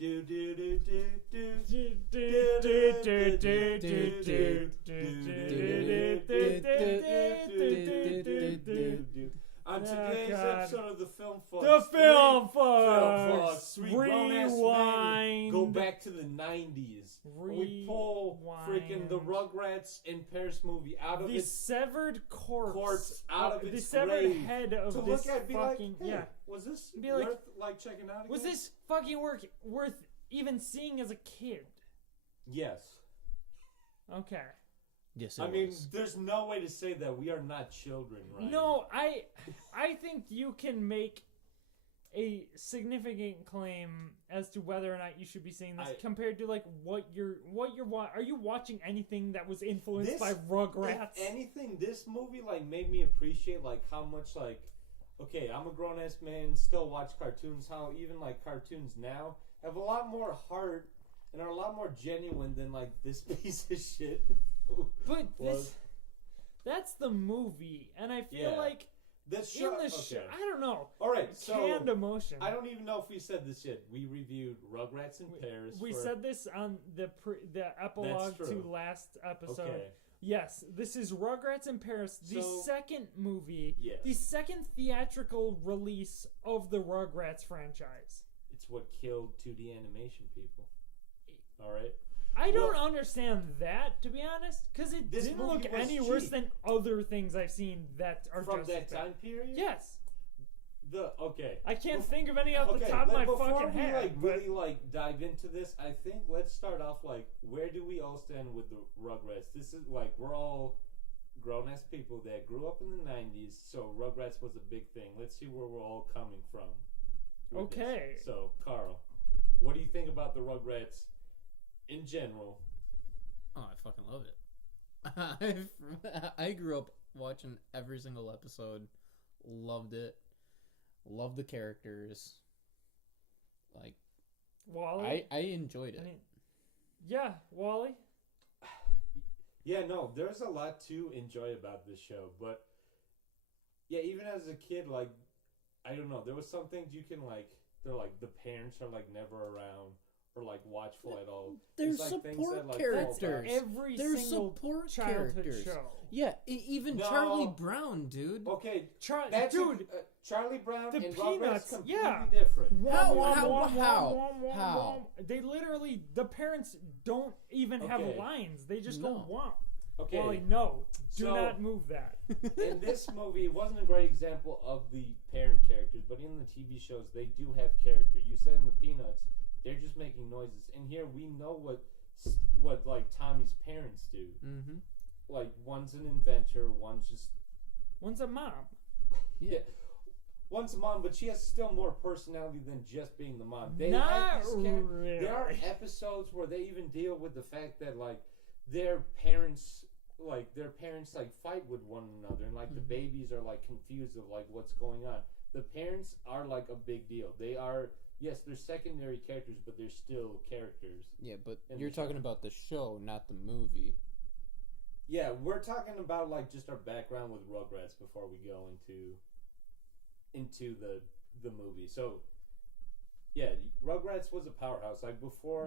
Do do do do do do. On today's episode of the Film Fuks. The Film Fuks Rewind. Go back to the 90s. We pull freaking the Rugrats in Paris movie out of the its severed corpse out of its the severed grave head of to this look at, be fucking like, hey, yeah. Was this be like, worth checking out again? Was this fucking worth even seeing as a kid? Yes. Okay. Yes, I mean, there's no way to say that we are not children, right? No, I think you can make a significant claim as to whether or not you should be seeing this compared to like what you're are you watching anything that was influenced by Rugrats? If anything, this movie like made me appreciate like how much like okay, I'm a grown ass man, still watch cartoons. How even like cartoons now have a lot more heart and are a lot more genuine than like this piece of shit. But that's the movie, and I feel like show, I don't know. All right, so canned emotion. I don't even know if we said this yet. We reviewed Rugrats in Paris. We said this on the epilogue to last episode. Okay. Yes, this is Rugrats in Paris, the second movie, the second theatrical release of the Rugrats franchise. It's what killed 2D animation, people. All right. I don't understand that, to be honest, because it didn't look any worse than other things I've seen that are from just that time period. Yes. I can't think of any off the top of my fucking head. Before we really dive into this, I think let's start off where do we all stand with the Rugrats? This is we're all grown ass people that grew up in the 90s, so Rugrats was a big thing. Let's see where we're all coming from. Okay. This. So Carl, what do you think about the Rugrats? In general. Oh, I fucking love it. I grew up watching every single episode. Loved it. Loved the characters. Like, Wally? I enjoyed it. Yeah, Wally? Yeah, no, there's a lot to enjoy about this show. But, yeah, even as a kid, I don't know. There was some things you can, they're the parents are, never around. Or watchful at all. There's support characters. Every There's single support childhood characters. Show. Yeah, even Charlie Brown, dude. Okay, Charlie Brown the and Peanuts, Rugrats, completely different. How? They literally, the parents don't even have lines. They just go womp. Okay. Wally, no, do not move that. In this movie, it wasn't a great example of the parent characters, but in the TV shows, they do have character. You said in the Peanuts. They're just making noises. And here we know what Tommy's parents do. Mm-hmm. One's an inventor, one's a mom. Yeah. One's a mom, but she has still more personality than just being the mom. Really. There are episodes where they even deal with the fact that their parents fight with one another and the babies are confused of what's going on. The parents are a big deal. They are. Yes, they're secondary characters, but they're still characters. Yeah, but you're talking about the show, not the movie. Yeah, we're talking about just our background with Rugrats before we go into the movie. So, yeah, Rugrats was a powerhouse. Before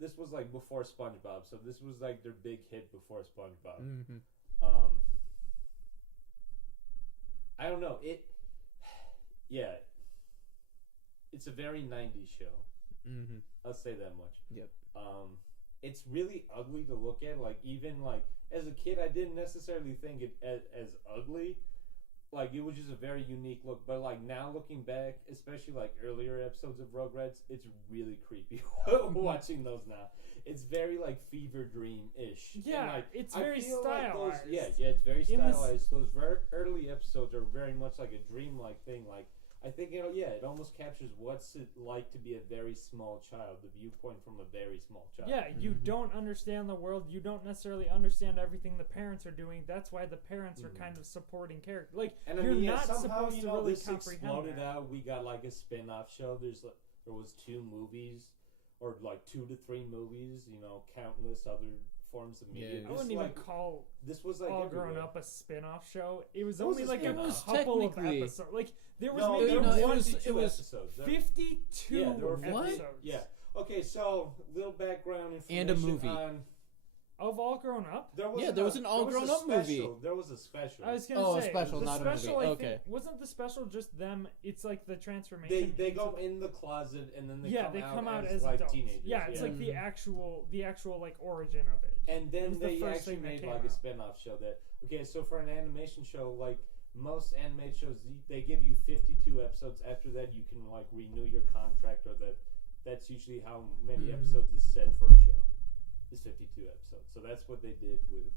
this was before SpongeBob. So this was their big hit before SpongeBob. Mm-hmm. I don't know Yeah. It's a very 90s show. Mm-hmm. I'll say that much. Yep. It's really ugly to look at. Even as a kid, I didn't necessarily think it as ugly. It was just a very unique look. But now looking back, especially earlier episodes of Rugrats, it's really creepy watching those now. It's very Fever Dream-ish. Yeah, and, it's very stylized. It's very stylized. Those very early episodes are very much a dream-like thing. I think it almost captures what's it like to be a very small child, the viewpoint from a very small child. Yeah, you don't understand the world. You don't necessarily understand everything the parents are doing. That's why the parents are kind of supporting characters. You're not supposed to really comprehend exploded that. out. We got a spin-off show. There was 2 movies, or 2 to 3 movies. Countless other forms of media. Yeah. I wouldn't even call this was like All everywhere. Grown Up a spin-off show. It was It was only a like a spin-off. couple of Technically. episodes. Like there was No, maybe there no, was it one, was- 52 it was episodes. 52 Yeah, there were What? episodes. Yeah. Okay, so little background information And a movie. on. Of All Grown Up. There was Yeah, there was an All Grown Up movie. There was a special. I was gonna Oh, a say special, the not a movie. special. I Okay. think, wasn't the special just them? It's like the transformation. They go in the closet and then they come out as like adults. teenagers. Yeah, it's like the actual like origin of it. And It then was the they first actually thing that made came like a out. spin-off show that so for an animation show, like most animated shows, they give you 52 episodes. After that you can like renew your contract, or that's usually how many episodes is said for a show. Is 52 episodes. So that's what they did with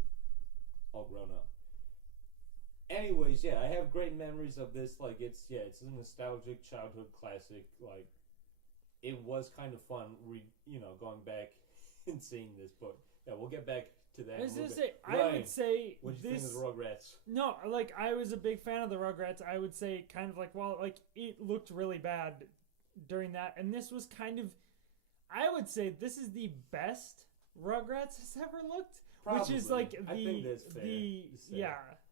All Grown Up. Anyways, I have great memories of this. Like it's a nostalgic childhood classic. Like it was kind of fun going back and seeing this, but we'll get back to that. I was in a gonna little say, bit. I Ryan, would say what'd you think of the Rugrats? No, like I was a big fan of the Rugrats. I would say kind of like it looked really bad during that, and this was kind of, I would say this is the best Rugrats has ever looked, which is Probably. like I think that's fair to say.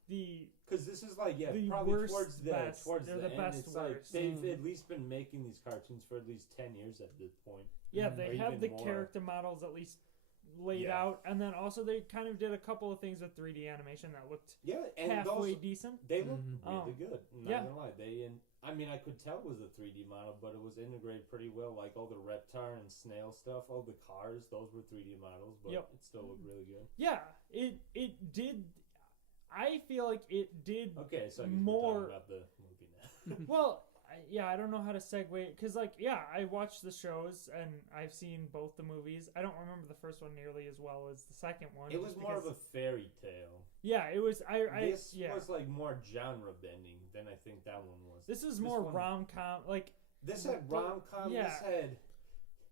Because this is like the probably worst towards the best. towards They're the the end. best It's like worst. they've at least been making these cartoons for at least 10 years at this point. Yeah, Mhm. they Or have even the more. character models at least laid Yeah. out, and then also they kind of did a couple of things with 3D animation that looked Yeah, and halfway those decent. they look Mhm. really Oh. good. Not Yeah. gonna lie, I mean, I could tell it was a 3D model, but it was integrated pretty well. Like all the reptar and snail stuff, all the cars, those were 3D models, but Yep. it still looked really good. Yeah, it did. I feel like it did. Okay, so I guess More- we're talking about the movie now. Well, I don't know how to segue because, I watched the shows and I've seen both the movies. I don't remember the first one nearly as well as the second one. It was just more of because- a fairy tale. Yeah, it was. This yeah. was like more genre bending than I think that one was. This is this more one- rom-com. Like This had rom com. Yeah. This had.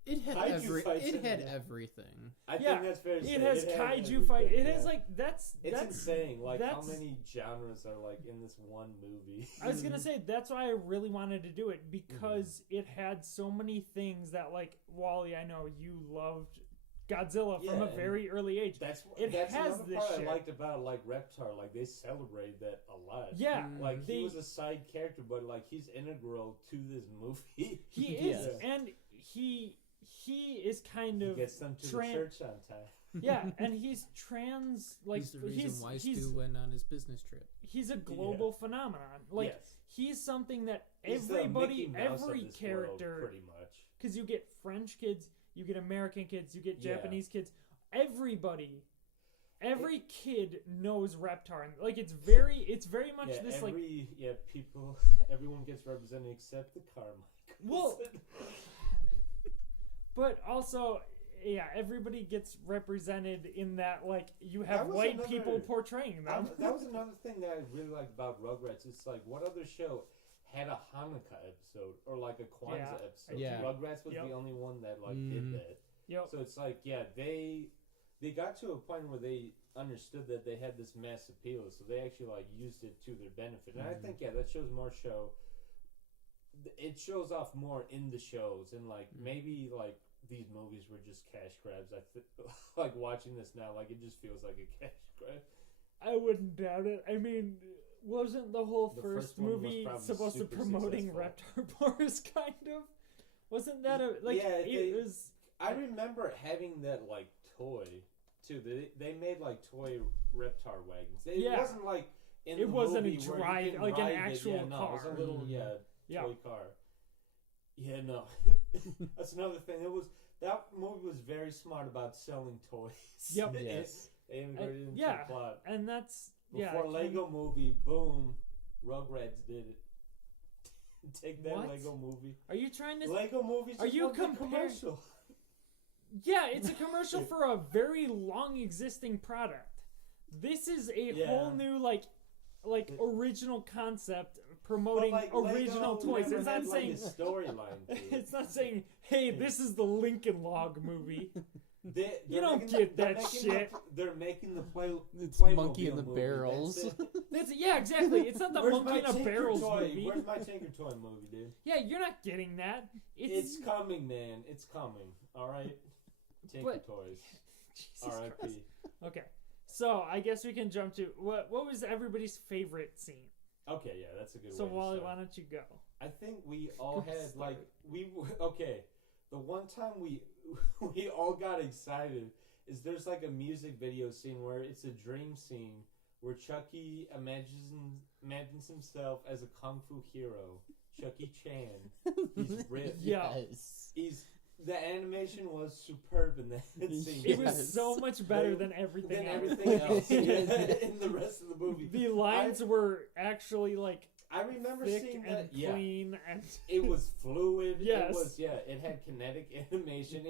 It had Kaiju fights it in had it. everything. I Yeah, think that's fair to say. it has had kaiju fight. everything, It has yeah. that's It's insane. Like how that's- many genres are like in this one movie. I was gonna say that's why I really wanted to do it because it had so many things that Wally. I know you loved Godzilla from Yeah, a and very early age. That's It that's has another this part shit. I liked about like Reptar. Like they celebrated that a lot. Yeah, Mm. Like they- he was a side character, but like he's integral to this movie. He is, Yes. and he is kind He of gets them to tran- the church on time. yeah, and he's trans He's the reason why Stu went on his business trip. he's a global phenomenon. Like yes. he's something that He's the everybody, Mickey Mouse of every this character, world, pretty much. because you get French kids, you get American kids, you get Yeah. Japanese kids, everybody. Every kid knows Reptar, and it's very much Yeah, this people, everyone gets represented except the Carmichael. Well, but also, everybody gets represented in that, you have That was white another- people portraying them. That was another thing that I really liked about Rugrats. It's like, what other show had a Hanukkah episode or like a Kwanzaa Yeah. episode? Yeah. Rugrats was Yep. the only one that Mhm. did that. Yep. So it's like, they got to a point where they understood that they had this mass appeal, so they actually used it to their benefit. And I Mhm. think that shows more show. It shows off more in the shows, and maybe these movies were just cash grabs. Watching this now, it just feels like a cash grab. I wouldn't doubt it. I mean, wasn't the whole The first first one was movie probably supposed to super promoting successful. Reptar bars, kind of? Wasn't that Yeah, it was... I remember having that toy too. They made toy Reptar wagons. It Yeah. wasn't in It the wasn't a movie where you drive- can like an ride it. actual Yeah, no, it was car. a little Yeah. toy car. Yeah, no, that's another thing. That movie was very smart about selling toys. Yep. Yes. They integrated it into yeah. the plot. And that's... Before Lego Movie, boom, Rugrats did it. Take that What? Lego Movie. Are you trying to... Lego Movie's Are just you one big comparing- commercial? Yeah, it's a commercial for a very long existing product. This is a Yeah. whole new original concept promoting But, original Lego toys. never It's not had, saying a storyline to it. it's not saying, "Hey, this is the Lincoln Log movie." They're You don't making get they're that making shit. they're making the play. It's Playmobil Monkey in the movie, Barrels. that's it. That's exactly. It's not the Where's Monkey my in a Tinker Barrels Toy? movie. Where's my Tinker Toy movie, dude? Yeah, you're not getting that. It's coming, man. It's coming. All right. Tinker But- Toys. Jesus R.I.P. Christ. Okay, so I guess we can jump to what was everybody's favorite scene. Okay, yeah, that's a good So way to Wally, start. why don't you go? I think we all Go had start. okay. The one time we we all got excited is there's like a music video scene where it's a dream scene where Chucky imagines himself as a kung fu hero, Chucky Chan. He's ripped. Yeah. Yes. The animation was superb in that scene. It was so much better than everything else in the rest of the movie. The lines were actually like I remember thick seeing and that. clean and It was fluid. Yes. It had kinetic animation.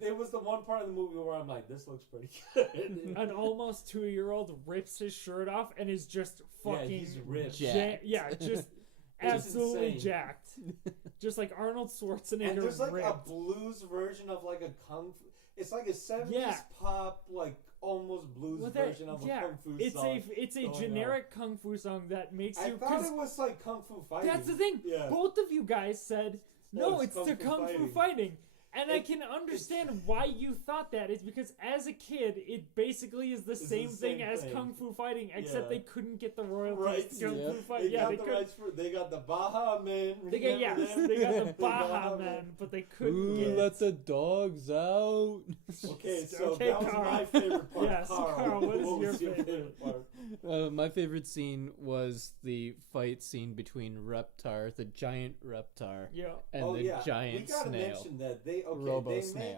There was the one part of the movie where I'm like, this looks pretty good. an almost 2-year-old rips his shirt off and is just fucking he's ripped. just absolutely insane. jacked. Just like Arnold Schwarzenegger. And there's like ripped. a blues version of like a kung fu. It's like a 70s pop, like almost blues version of a kung fu song. It's a generic kung fu song that makes you. I thought it was like kung fu fighting. That's the thing. Yeah. Both of you guys said no. It's the kung fu fighting. And I can understand why you thought that. It's because as a kid, it basically is the same thing as Kung Fu Fighting, except they couldn't get the royalties to Kung Fu Fighting. They got the Baha Men. They got the Baha Men, but they couldn't get... let the dogs out. Okay, so that was my favorite part. Yes, Carl, what is your favorite part? My favorite scene was the fight scene between Reptar, the giant Reptar, and the giant snail. We gotta mention that they snail. make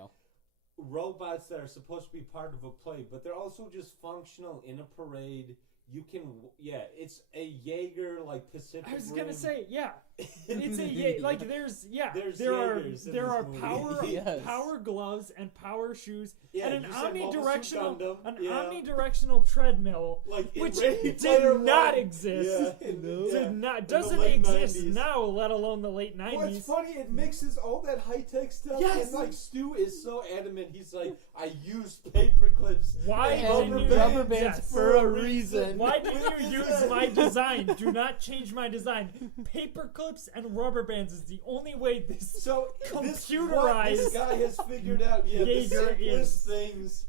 robots that are supposed to be part of a play, but they're also just functional in a parade. You can, it's a Jaeger like Pacific. I was Rim. gonna say, it's a like there are power gloves and power shoes and an omnidirectional treadmill, which did not exist. Doesn't exist 90s. Now, let alone the late 90s. What's funny, it mixes all that high tech stuff. Yes. And like Stu is so adamant. He's like, I used paper clips. Why and rubber bands for a reason? Why did you use my design? Do not change my design. Paper clips and rubber bands is the only way this computerized this guy has figured out. The Jaeger simplest things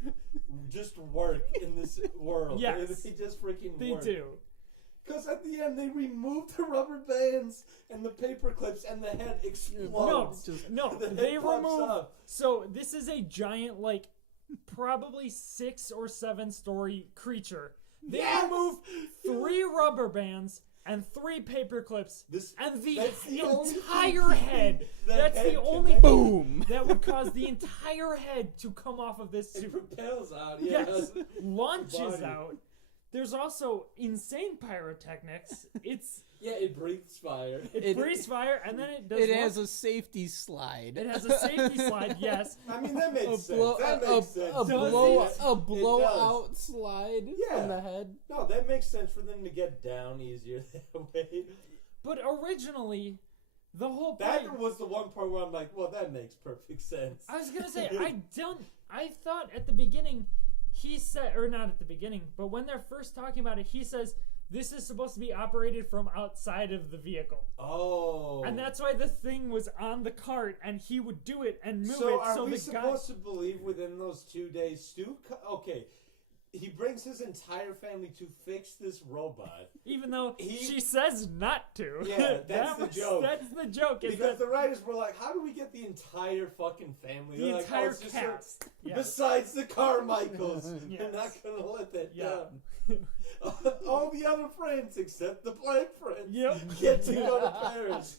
just work in this world. Yes. They just freaking They work. do. Because at the end, they removed the rubber bands and the paper clips, and the head explodes. No, they remove. So this is a giant, like, probably 6 or 7 story creature. They remove 3 rubber bands and 3 paper clips, and the entire head. That's the only thing that would cause the entire head to come off of this suit. It propels out. Yes, launches out. There's also insane pyrotechnics. It breathes fire. It breathes fire, and then it does. It has a safety slide. It has a safety slide. Yes. I mean that makes sense. A blowout slide from the head. No, that makes sense for them to get down easier that way. But originally, the whole that was the one part where I'm like, well, that makes perfect sense. I was gonna say I thought at the beginning. He said, or not at the beginning, but when they're first talking about it, he says, this is supposed to be operated from outside of the vehicle. Oh. And that's why the thing was on the cart, and he would do it and move it. So are we supposed to believe within those 2 days, Stu... Okay, he brings his entire family to fix this robot. Even though she says not to. Yeah, that's the joke. That's the joke. Because the writers were like, how do we get the entire fucking family? The entire cast. Besides the Carmichaels. They're not going to let that down. All the other friends, except the black friends, get to go to Paris.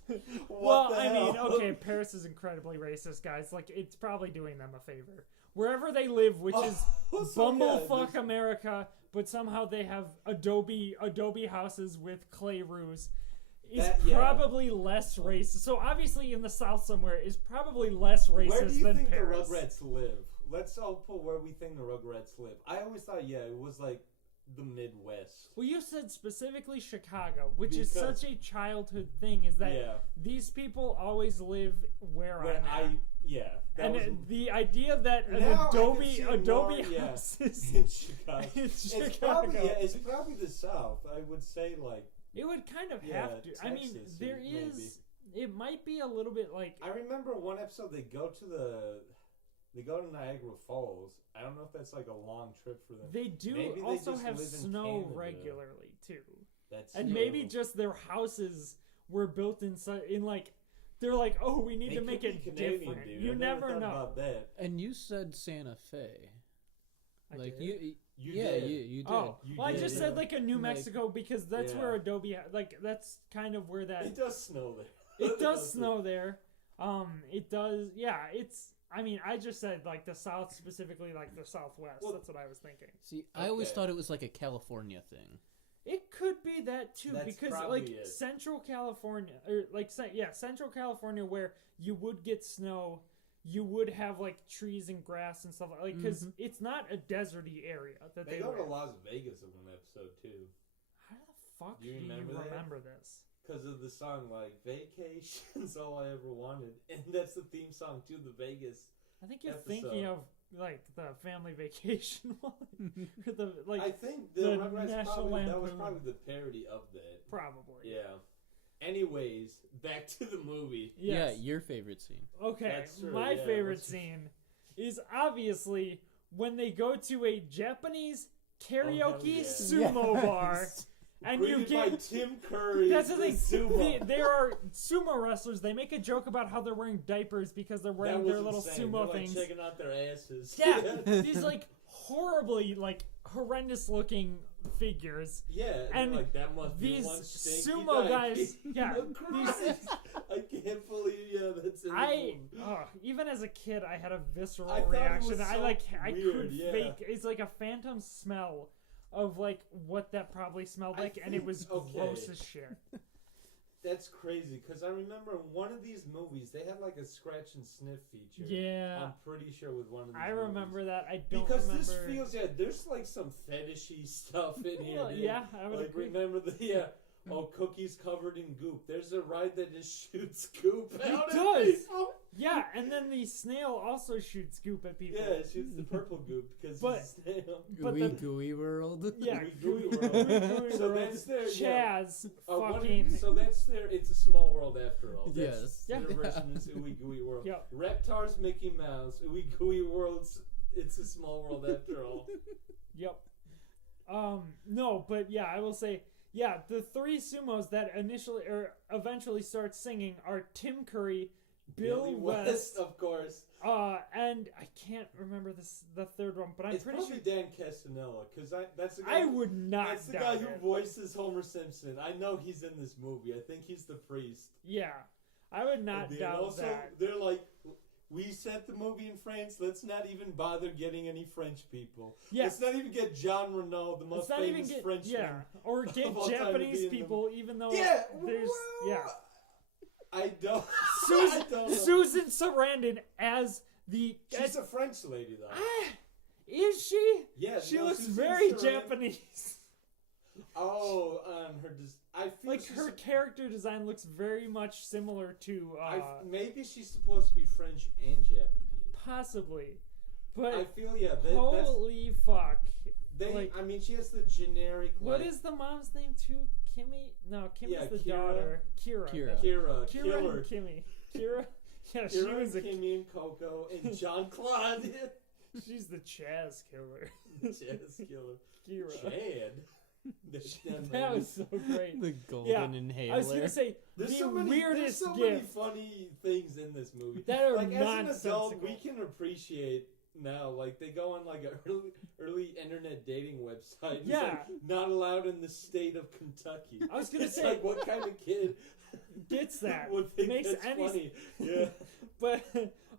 Okay, Paris is incredibly racist, guys. Like, it's probably doing them a favor. Wherever they live, which is bumblefuck America, but somehow they have Adobe houses with clay roofs, is probably less racist. So obviously in the South somewhere is probably less racist than Paris. Where do you think the Rugrats live? Let's all put where we think the Rugrats live. I always thought, it was like the Midwest. Well, you said specifically Chicago, which is such a childhood thing, is that these people always live where I'm at. And the idea that an Adobe house is in Chicago. It's probably the South. I would say it would kind of have to. Texas, I mean, there is. It might be a little bit like. I remember one episode they go to They go to Niagara Falls. I don't know if that's like a long trip for them. They do Maybe they also just have live in snow Canada. regularly too, That's and true. maybe just their houses were built in like they're like, oh, we need They to could make be it Canadian, different. dude. You I never thought know. about that. And you said Santa Fe. I Like did? You yeah, did. you did. Oh, You well, I did, just yeah. said like a New Like- Mexico because that's Yeah. where Adobe, like that's kind of where that It does snow there. it does snow there. It does. Yeah, it's. I mean, I just said like the South, specifically like the Southwest. Well, that's what I was thinking. See, I always Okay. thought it was like a California thing. It could be that too, That's because probably like it. Central California, or like Central California, where you would get snow, you would have like trees and grass and stuff like because it's not a deserty area that They they go were. to Las Vegas in one episode too, How the fuck Do you do you remember that? remember this? because of the song like "Vacation's All I Ever Wanted," and that's the theme song to the Vegas. I think you're episode. thinking of like the family vacation one, or the like I think the the Rugrats National probably that was Lampoon. probably the parody of that. probably. Yeah. Anyways, back to the movie. Yes. Yeah, your favorite scene. Okay, That's true, my yeah, favorite that's- scene is obviously when they go to a Japanese karaoke yeah. sumo Yes. bar, and you Created by get. Tim Curry. That's the thing. Sumo. There are sumo wrestlers. They make a joke about how they're wearing diapers because they're That wearing was their little insane. sumo They're, like, things. checking out their asses. Yeah, these like horribly like horrendous looking figures. Yeah, And like that must be these one stinky sumo diaper. guys- yeah, Christ. I can't believe that's in the I movie. even as a kid, I had a visceral I thought it reaction. was I so I weird, could yeah. fake. It's like a phantom smell of like what that probably smelled I like, and it think- was okay. gross as shit. That's crazy because I remember in one of these movies they had like a scratch and sniff feature. Yeah, I'm pretty sure with one of these. I movies. remember that. I don't Because remember. this feels there's like some fetishy stuff in here. Well, dude. yeah, I would like agree. remember cookies covered in goop. There's a ride that just shoots goop out It at does. people. Yeah, and then the snail also shoots goop at people. Yeah, it shoots the purple goop because But- it's a snail. But Gooey the- gooey world. Yeah, Gooey gooey, World. gooey So world. that's their Chaz what fucking. so that's their. It's a small world after all. That's Yes. Yeah. Their version is Ooey Gooey World. Yep. Reptar's Mickey Mouse. Ooey Gooey World's. It's a small world after all. Yep. No, but yeah, I will say, yeah, the three sumos that initially or eventually start singing are Tim Curry, Bill Billy West, of course. and I can't remember the third one, but I'm It's pretty probably sure Dan Castanella because that's the guy. I would not That's the doubt guy it. who voices Homer Simpson. I know he's in this movie. I think he's the priest. Yeah, I would not And doubt also, that. they're like, we set the movie in France. Let's not even bother getting any French people. Yes. Let's not even get Jean Reno, the most Let's not even famous get Frenchman. or get of all time to Japanese be in the- people, even though Yeah, there's well, yeah. I don't. Susan, I don't know. Susan Sarandon as the. She's a French lady, though. Is she? Yeah, She no, looks Susan very Sarandon- Japanese. Oh, I feel Like she's her character design looks very much similar to maybe she's supposed to be French and Japanese. possibly, I but feel that's holy fuck! they. like- I mean, she has the generic. What like, is the mom's name too? Kimmy? No, Kimmy's Yeah, the Kira. daughter. Kira. Kira. Kira, Kira Killer, and Kimmy. Kira. Yeah, she Kira was and Kimmy and Coco and John Claude. she's the Chaz killer. Jazz Killer. Kira. Chad. That was so great. The golden inhaler. I was gonna say There's the so many, weirdest there's so many gift funny things in this movie. that are Like as an adult, nonsensical. we can appreciate now. Like they go on like a early internet dating website. And Yeah. it's like, not allowed in the state of Kentucky. I was gonna It's say- like what kind of kid Gets that. would think Makes that's any funny? Yeah. But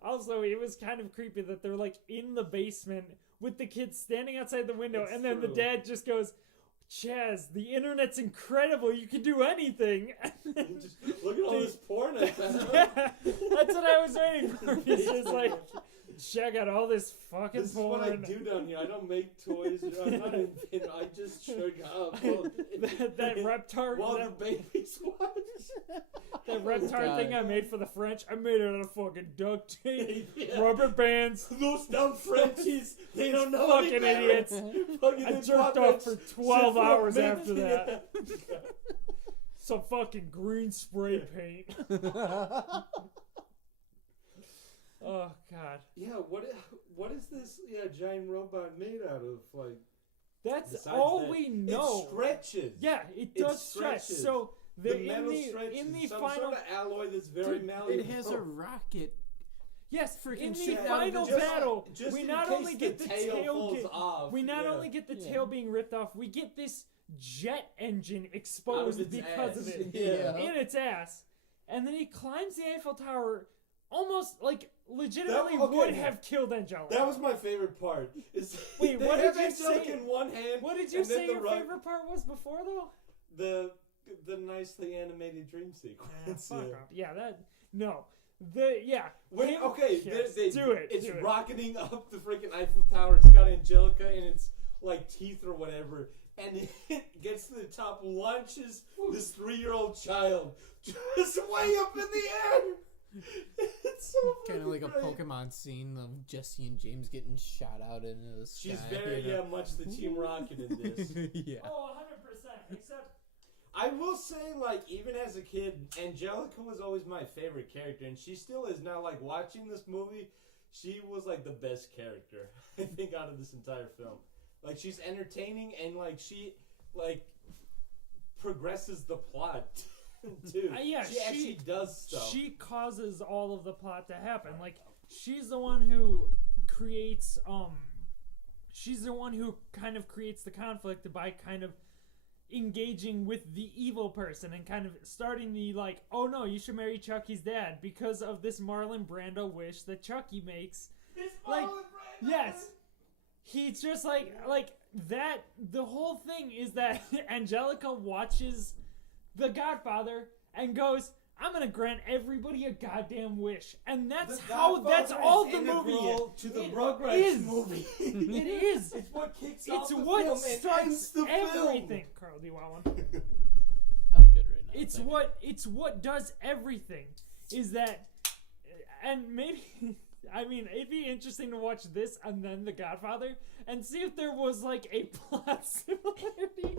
also, it was kind of creepy that they're like in the basement with the kids standing outside the window, It's and then the true. dad just goes, "Chaz, the internet's incredible. You can do anything." Just look at all this porn I found. Yeah, that's what I was waiting for. It's just like, check out all this fucking This is porn. what I do down here. I don't make toys. I'm not an inventor. I just jerk up. that Reptar, While that, the babies watch. that Reptar thing I made for the French, I made it out of fucking duct tape, Yeah. rubber bands. Those dumb Frenchies, they don't know Fucking any better. idiots. Fucking I them jerked puppets. off for 12 Sit hours up, after man. that. Some fucking green spray paint. Oh God. Yeah, what is this giant robot made out of? Like, that's all we know. It stretches. Yeah, it does stretch. So the metal stretches. In the some final sort of alloy that's very malleable. It has a rocket. Yes, freaking in the final battle, we not only get the tail off. We not only get the tail being ripped off, we get this jet engine exposed because of it in its ass. And then he climbs the Eiffel Tower, almost like legitimately would have killed Angelica. That was my favorite part. Wait, what did you say? In one hand, what did you say your favorite part was before though? The nicely animated dream sequence. Wait, okay, do it. It's rocketing up the freaking Eiffel Tower. It's got Angelica in its like teeth or whatever, and it gets to the top, launches this 3-year-old child just way up in the air. It's so kind of like a Pokemon scene of Jesse and James getting shot out into the sky. She's very much the Team Rocket in this. Yeah. Oh, 100%. Except. I will say, like, even as a kid, Angelica was always my favorite character, and she still is now. Like, watching this movie, she was, like, the best character, I think, out of this entire film. Like, she's entertaining, and, like, she, like, progresses the plot, too. She actually does stuff. She causes all of the plot to happen. Like, she's the one who creates, she's the one who kind of creates the conflict by kind of engaging with the evil person and kind of starting the like, oh no, you should marry Chucky's dad because of this Marlon Brando wish that Chucky makes. Like, yes, he's just like that. The whole thing is that Angelica watches The Godfather and goes, I'm gonna grant everybody a goddamn wish, and that's that's all the movie is. To the Rugrats movie. It is. It's what kicks off the what film starts the everything. Film. Carl, do you want one? I'm good right now. It's what does everything. Is that, and maybe, I mean, it'd be interesting to watch this and then The Godfather and see if there was like a plot similarity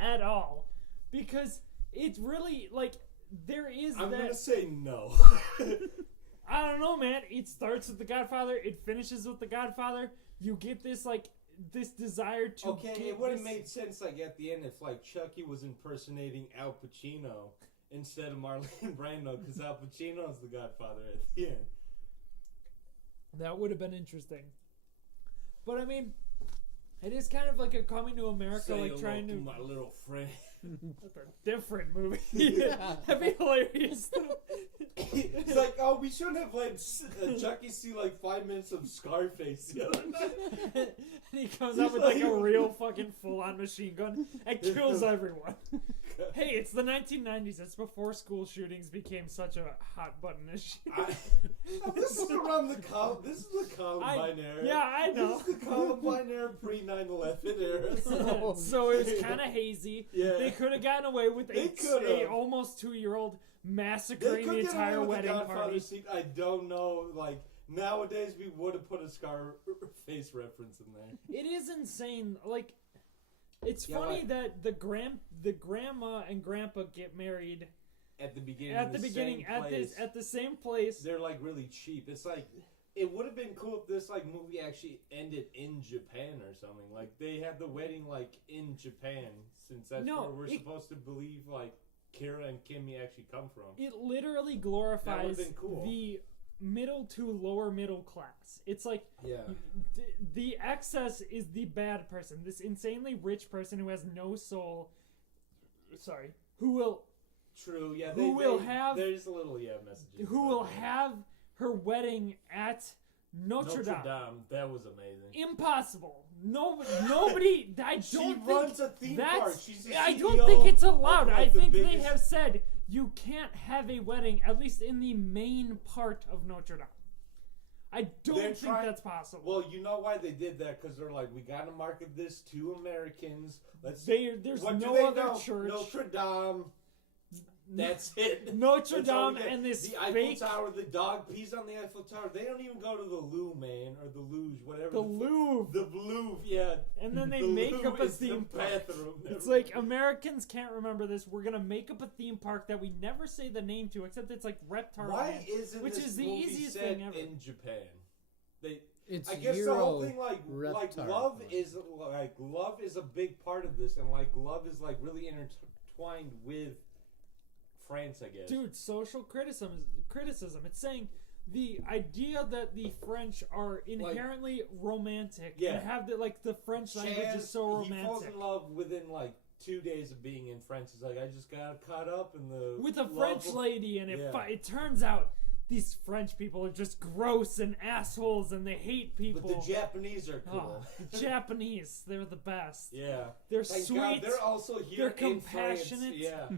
at all, because it's really like. There is I'm gonna say no. I don't know, man. It starts with The Godfather. It finishes with The Godfather. You get this like this desire to. Okay, it would have made sense like at the end if like Chucky was impersonating Al Pacino instead of Marlon Brando, because Al Pacino is the Godfather at the end. That would have been interesting. But I mean, it is kind of like a coming to America, say like trying to my little friend. That's a different movie. That'd be hilarious. It's like, oh, we shouldn't have let Chucky see like 5 minutes of Scarface the other night. And he comes out with like a real fucking full-on machine gun and kills everyone. Hey, it's the 1990s. That's before school shootings became such a hot button issue. This is around the This is the Columbine era. Yeah, I know. This is the Columbine era, pre 9/11 era. So it was kind of hazy. Yeah. They could have gotten away with a almost 2-year-old massacring the entire wedding party. I don't know. Like nowadays, we would have put a Scarface reference in there. It is insane. Like. It's funny that the grandma and grandpa get married at the beginning. At the same place. They're like really cheap. It's like it would have been cool if this like movie actually ended in Japan or something. Like they had the wedding like in Japan, since that's where we're supposed to believe like Kira and Kimmy actually come from. It literally glorifies the middle to lower middle class. It's like the excess is the bad person, this insanely rich person who has no soul. Sorry, who will have there's a little messages. Who will have her wedding at Notre Dame. That was amazing. Impossible. Nobody. I don't she think runs a theme park. She's I don't think it's allowed. I think they have said you can't have a wedding, at least in the main part of Notre Dame. I don't think that's possible. Well, you know why they did that? Because they're like, we got to market this to Americans. There's no other church. Notre Dame. That's it. Notre That's all we Dame get. and this the Eiffel fake Tower. The dog pees on the Eiffel Tower. They don't even go to the Louvre, man, or the Luge, whatever. the Louvre. The Louvre, yeah. And then they The make Louvre up a is the theme park. bathroom. It's like Americans can't remember this. We're gonna make up a theme park that we never say the name to, except it's like Reptar Why Land, isn't which this is the movie easiest set thing ever. in Japan? It's I guess Euro the whole thing, like Reptar love Land. is love is a big part of this, and like love is like really intertwined with France, I guess. Dude, social criticism. It's saying the idea that the French are inherently romantic Yeah. and have the French language is so He falls romantic. in love within like 2 days of being in France. He's like, I just got caught up in the With a love French of- lady, and Yeah. it turns out these French people are just gross and assholes, and they hate people. But the Japanese are cool. Oh, the Japanese, they're the best. Yeah, They're thank sweet. God, they're also here. They're in France. compassionate. Yeah.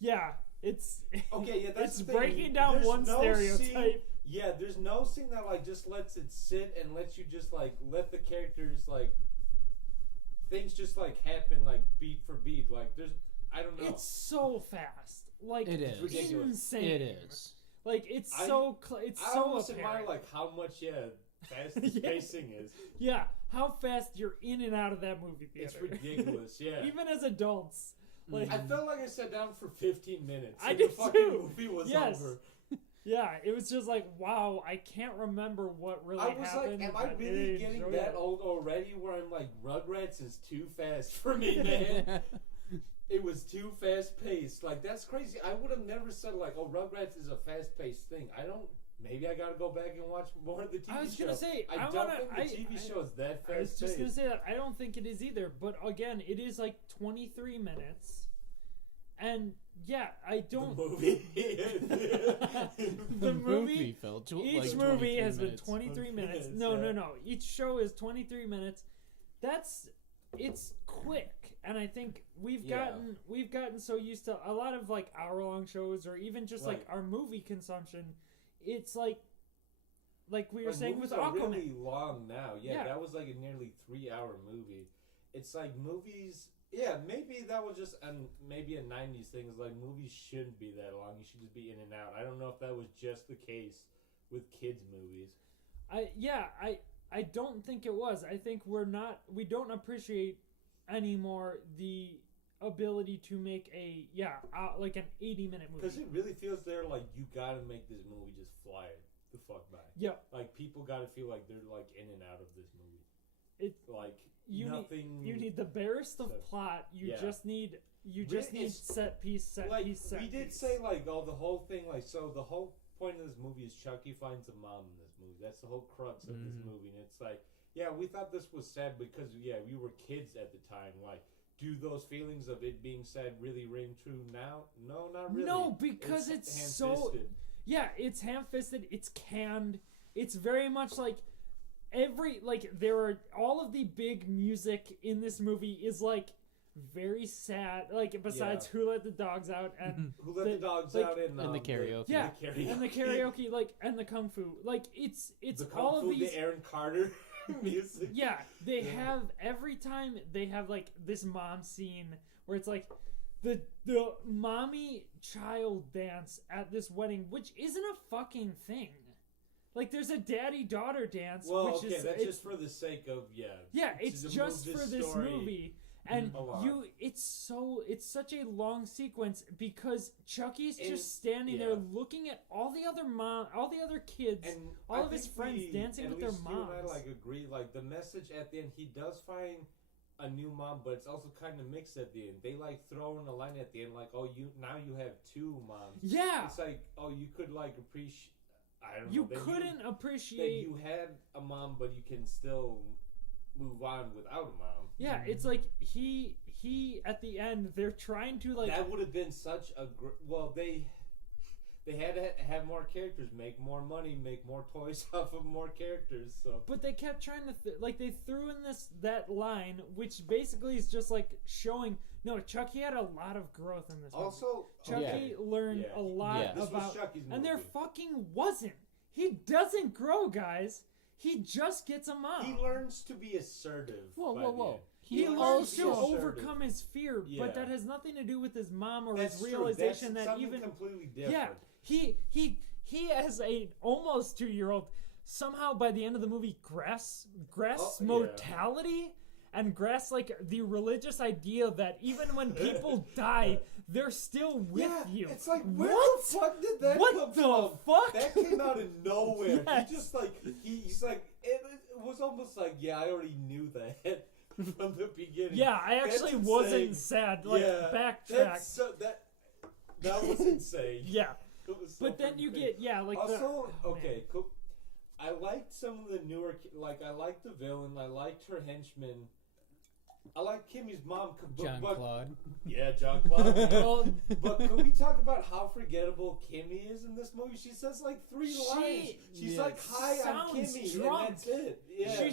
Yeah, it's Okay. Yeah, that's it's the thing. breaking down There's one no stereotype. Scene, yeah, there's no scene that like just lets it sit and lets you just like let the characters like things just like happen like beat for beat. Like there's I don't know. It's so fast, like It is. ridiculous. insane. It is. Like it's I so almost apparent. admire like how much fast the Yeah. pacing is. Yeah, how fast you're in and out of that movie theater. It's ridiculous. Yeah. Even as adults. Like I felt like I sat down for 15 minutes. I and did the fucking too. movie was Yes. over. yeah, it was just like, wow, I can't remember what really I was happened. like, am I but really it getting enjoyed that it. old already where I'm like, Rugrats is too fast for me, man. It was too fast paced. Like, that's crazy. I would have never said, like, oh, Rugrats is a fast paced thing. Maybe I gotta go back and watch more of the TV show. I was gonna say, I don't think the TV show is that fast I was just gonna paced. say that I don't think it is either. But again, it is like 23 minutes, and yeah, I don't. The movie. The movie. felt Each like movie 23 has minutes. been 23 minutes. minutes, No, yeah. no. Each show is 23 minutes. It's quick, and I think we've Yeah. gotten so used to a lot of like hour-long shows, or even just like Right. our movie consumption. It's like we were Like, saying with movies are Aquaman. really long now. Yeah, Yeah. that was like a nearly 3-hour movie. It's like movies. Yeah, maybe that was just maybe a 90s thing. Is like movies shouldn't be that long. You should just be in and out. I don't know if that was just the case with kids movies. I don't think it was. I think we don't appreciate anymore the ability to make like an 80-minute movie. Because it really feels like you gotta make this movie just fly the fuck by. Yeah. Like people gotta feel like they're like in and out of this movie. It like you nothing. You need the barest of So, plot. You yeah. just need It's- set piece. we did say like the whole thing like so the whole point of this movie is Chucky finds a mom in this movie. That's the whole crux of this movie, and it's like we thought this was sad because we were kids at the time. Like, do those feelings of it being sad really ring true now? No, not really. No, because it's so ham-fisted. it's ham-fisted. It's canned. It's very much like there are all of the big music in this movie is like very sad. Like besides Who Let the Dogs Out and Who Let the Dogs like- Out And the karaoke. Yeah, the karaoke. and the karaoke and the kung fu. Like it's the Kung all Fu, of these. the Aaron Carter music. Yeah, they have every time they have like this mom scene where it's like the mommy child dance at this wedding, which isn't a fucking thing. Like there's a daddy daughter dance, Well, which okay, is that's just for the sake of it's to just move for this story movie. And along. it's such a long sequence because Chucky's And- just standing yeah. there looking at all the other kids, And all I of his think friends dancing at with their least moms. You and I agree. Like the message at the end, he does find a new mom, but it's also kind of mixed at the end. They throw in a line at the end, like, "Oh, you have 2 moms." Yeah, It's like, "Oh, you could appreciate." I don't know. you that couldn't that appreciate. you had a mom, but you can still move on without a mom. Yeah, it's like he at the end they're trying to That would have been such a they had to have more characters, make more money, make more toys off of more characters. So, but they kept trying to they threw in that line, which basically is just showing no. Chucky had a lot of growth in this movie. also Chucky learned a lot Yeah. This was about, Chucky's and there movie. fucking wasn't. He doesn't grow, guys. He just gets a mom. He learns to be assertive. Whoa. He learns to also- overcome his fear, Yeah. but that has nothing to do with his mom or That's his true. realization That's that something even completely different. yeah, he as a almost 2-year-old somehow by the end of the movie grasps yeah. mortality and grasps like the religious idea that even when people die, they're still with you. It's like, where What? the fuck did that What come the from? fuck? That came out of nowhere. Yes. He just like he's like it was almost like I already knew that from the beginning. Yeah, I That's actually insane. wasn't sad. Like backtrack. That was insane. Yeah, It was so but then you freaking get like also the, okay. Cool. I liked some of the newer, like I liked the villain. I liked her henchman. I like Kimmy's mom. John Claude. Yeah, John Claude. Well, But can we talk about how forgettable Kimmy is in this movie? She says like 3 lines. She's yeah, like, "Hi, I'm sounds Kimmy," drunk. and that's it. Yeah.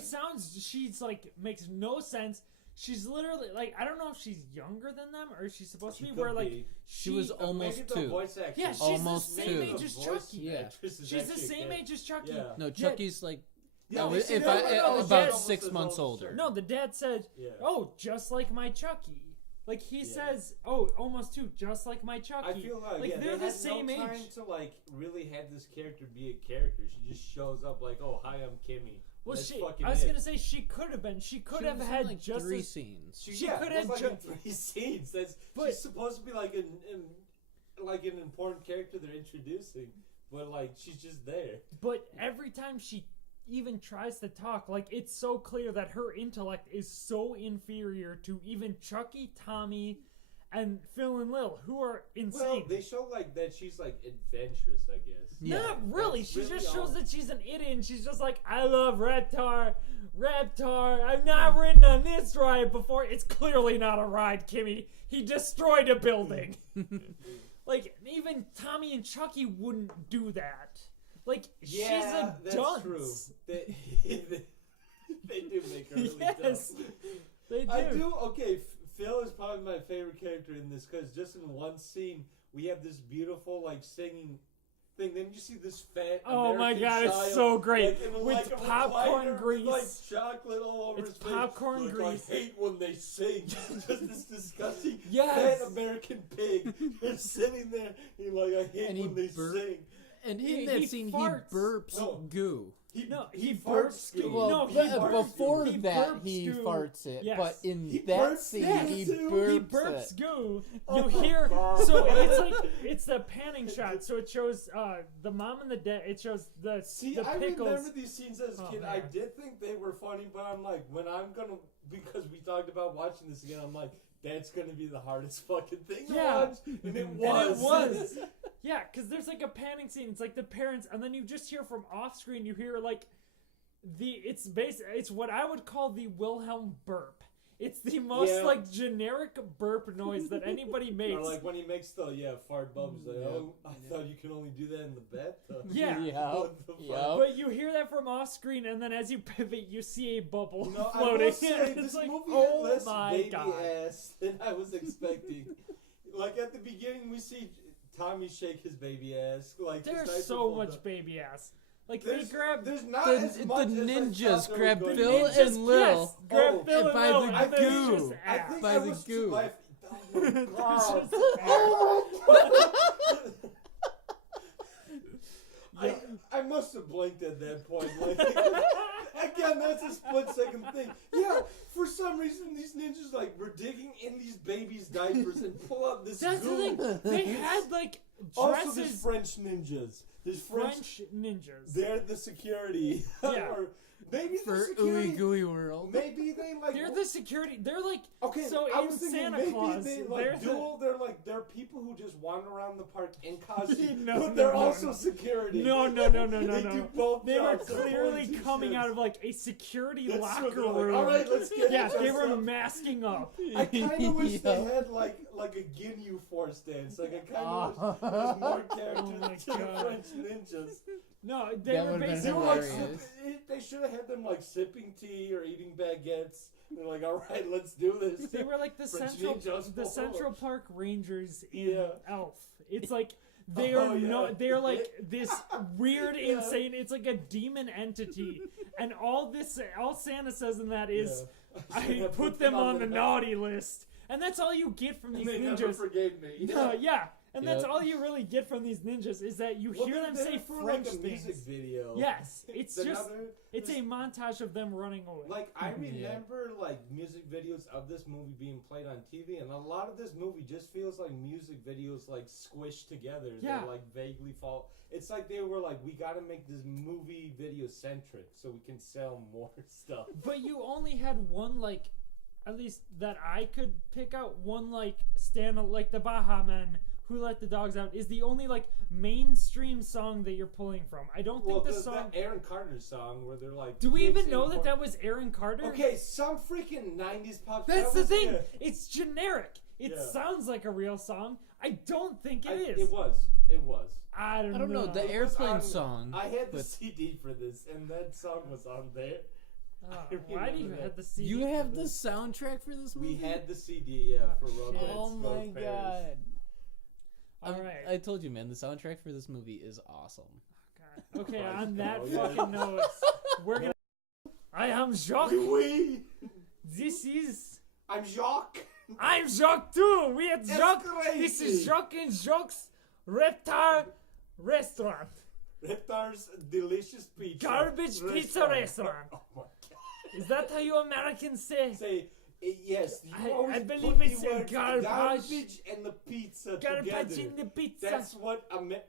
she's like makes no sense. She's literally like I don't know if she's younger than them or she's supposed to be She where could like be. She was almost Maybe the 2. voice actress. Yeah, she's Almost the same 2. age as Chucky. Yeah. She's the same age as Chucky. Yeah. No, Chucky's like Yeah, no, they say if that, I, no, about Dad 6 almost months says older. No, the dad said, Yeah. "Oh, just like my Chucky." Like he Yeah. says, "Oh, almost 2, just like my Chucky." I feel like, yeah, they're they the had same no age. time to like really have this character be a character. She just shows up like, "Oh, hi, I'm Kimmy." Well, That's she. fucking I was it. gonna say she could have been. She could She have was in, had like just 3 as, scenes. She yeah, could it was have like ju- in 3 scenes. But- She's supposed to be like like an important character they're introducing, but like she's just there. But every time she even tries to talk, like it's so clear that her intellect is so inferior to even Chucky, Tommy, and Phil and Lil, who are insane. Well, they show like that she's like adventurous, I guess. Yeah. Not really. That's She really just all. shows that she's an idiot, and she's just like, I love Reptar. I've not ridden on this ride before. It's clearly not a ride, Kimmy. He destroyed a building. Like, even Tommy and Chucky wouldn't do that. Like, Yeah, she's a that's dunce. true. They do make her really Yes, dumb. they do. I do. Okay, Phil is probably my favorite character in this because just in one scene we have this beautiful like singing thing. Then you see this fat. Oh my American God, child, it's so great. like, in, With like, a popcorn recliner grease. with, like chocolate all over It's his face. popcorn Like, grease. I hate when they sing. Just this disgusting Yes. fat American pig. They're sitting there. He like I hate And he when they burp- sing. And He in that scene, farts. he burps No. goo. He farts burps. goo. Well, No, he farts before goo. He that, burps he goo. farts it. Yes. But in He that burps scene, that he too. burps, He burps it. goo. Oh You my hear God. so it's like it's the panning shot. So it shows the mom and the dad. It shows the See, the I pickles. remember these scenes as a Oh, kid. man. I did think they were funny, but I'm like, when I'm gonna, because we talked about watching this again, I'm like, that's gonna be the hardest fucking thing to Yeah. watch. And it And was. it was. Yeah, because there's like a panning scene. It's like the parents, and then you just hear from off screen. You hear like it's what I would call the Wilhelm burp. It's the most Yeah. like generic burp noise that anybody makes. Or like when he makes the fart bubbles, like, Yeah. oh, I thought you can only do that in the bathtub. Yeah. What the fuck? Yep. But you hear that from off screen, and then as you pivot, you see a bubble No, I floating. will say It's this like, movie oh had less my baby God. ass than I was expecting. Like at the beginning, we see Tommy shake his baby ass. Like his There's diaper so pulled much up. baby ass. Like There's, they grab there's not The, as the much as I ninjas thought there grab was Bill going to be. ninjas, and Lil. yes, grab Oh, Bill and and by Lil, the and there's goo. just I ass. think By I the was goo. Oh my There's God. just ass. I must have blinked at that point. Like, again, that's a split-second thing. Yeah, for some reason, these ninjas like were digging in these babies' diapers and pull out this That's the goo. thing. They had like Also, there's dresses. French ninjas. There's French ninjas. They're the security. Yeah. Or maybe For the security. Ooey Gooey World. Maybe they like. They're the security. They're like Okay, so I in was thinking Santa maybe Claus. they They're like the- dual. They're people who just wander around the park in costume, No, but they're no, also no. security. No. They do both. They were jobs. They're clearly pulling coming t-shirts. out of like a security That's locker true. They're like, room. all right, let's get Yeah, it they were up. masking up. I kind of wish they Yeah. had like a Ginyu Force dance. Like I kind of wish there was more character Oh my to the God. French ninjas. No, they That were would've been They basically were like Hilarious. they should have had them like sipping tea or eating baguettes. They're like, all right, let's do this. they were like the French Central ninjas. Central Park Rangers in Yeah. Elf. It's like they Oh, are yeah. they're like this weird, Yeah. insane. It's like a demon entity, and all Santa says in that is, Yeah. I put them on the naughty list. And that's all you get from these They ninjas. never forgave me. Yeah. And that's Yep. all you really get from these ninjas is that you hear them say for French like a things. music video. Yes, it's Another- it's a montage of them running away. Like, I Yeah. remember, like, music videos of this movie being played on TV, and a lot of this movie just feels like music videos, like, squished together. Yeah. They, like, vaguely fall. It's like they were like, we gotta make this movie video-centric so we can sell more stuff. But you only had one, like, at least that I could pick out, one, like, like the Baha Men, Who Let the Dogs Out, is the only, like, mainstream song that you're pulling from. I don't think the song... the Aaron Carter song where they're like... Do we kids even in know porn- that was Aaron Carter? Okay, some freaking 90s pop... That's that the thing. Yeah. It's generic. It Yeah. sounds like a real song. I don't think it is. It was. I don't know. I don't know. The It was airplane on- song. I had the but CD for this, and that song was on there. Why do you remember have that. the CD? you have for the this? soundtrack for this movie? We had the CD, yeah, for Oh, Rugrats. shit. Oh Go my Paris. god. All right. I told you, man. The soundtrack for this movie is awesome. God. Okay, Christ, on that oh, yeah. fucking note, we're gonna. I am Jacques. Oui. This is. I'm Jacques. I'm Jacques too. We are That's Jacques. crazy. This is Jacques and Jacques Reptar Restaurant. Reptar's delicious pizza. Garbage pizza restaurant. Oh my god. Is that how you Americans say? Say yes. You I always believe put the it's a words garbage. and the pizza Garbage together. in the pizza. That's what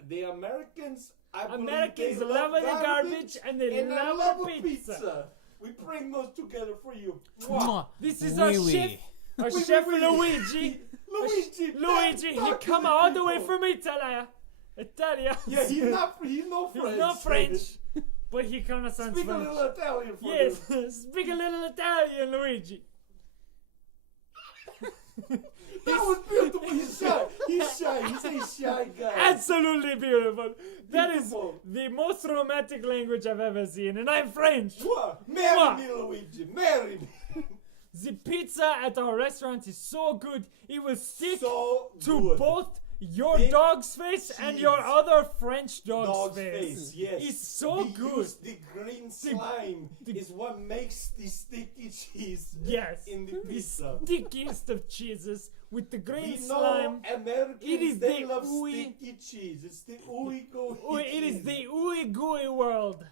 the Americans. I believe Americans they love the garbage and they and I love love the a pizza. We bring those together for you. Mwah. This is Oui, our oui. chef. Our Oui, chef oui, oui. Luigi. Luigi, He talk to come the all the way people. from Italia. Italia. Yeah, he's no French. He's not French, but he kind of sounds Speak a French. little Italian for Yes, us. speak a little Italian, Luigi. That was beautiful. He's shy. He's shy. He's a shy guy. Absolutely beautiful. That is Beautiful. the most romantic language I've ever seen, and I'm French. Mwah. Marry Mwah. me, Luigi. Marry me. The pizza at our restaurant is so good, it will stick So to good. both your Big dog's face and your cheese. other French dog's Dog's face. face, yes. It's so we good. Use the green slime is what makes the sticky cheese Yes, in the the pizza. stickiest of cheeses with the green We slime. know Americans, It is they the love ooey- sticky cheese. It's the ooey gooey Oh, it is cheese the ooey gooey world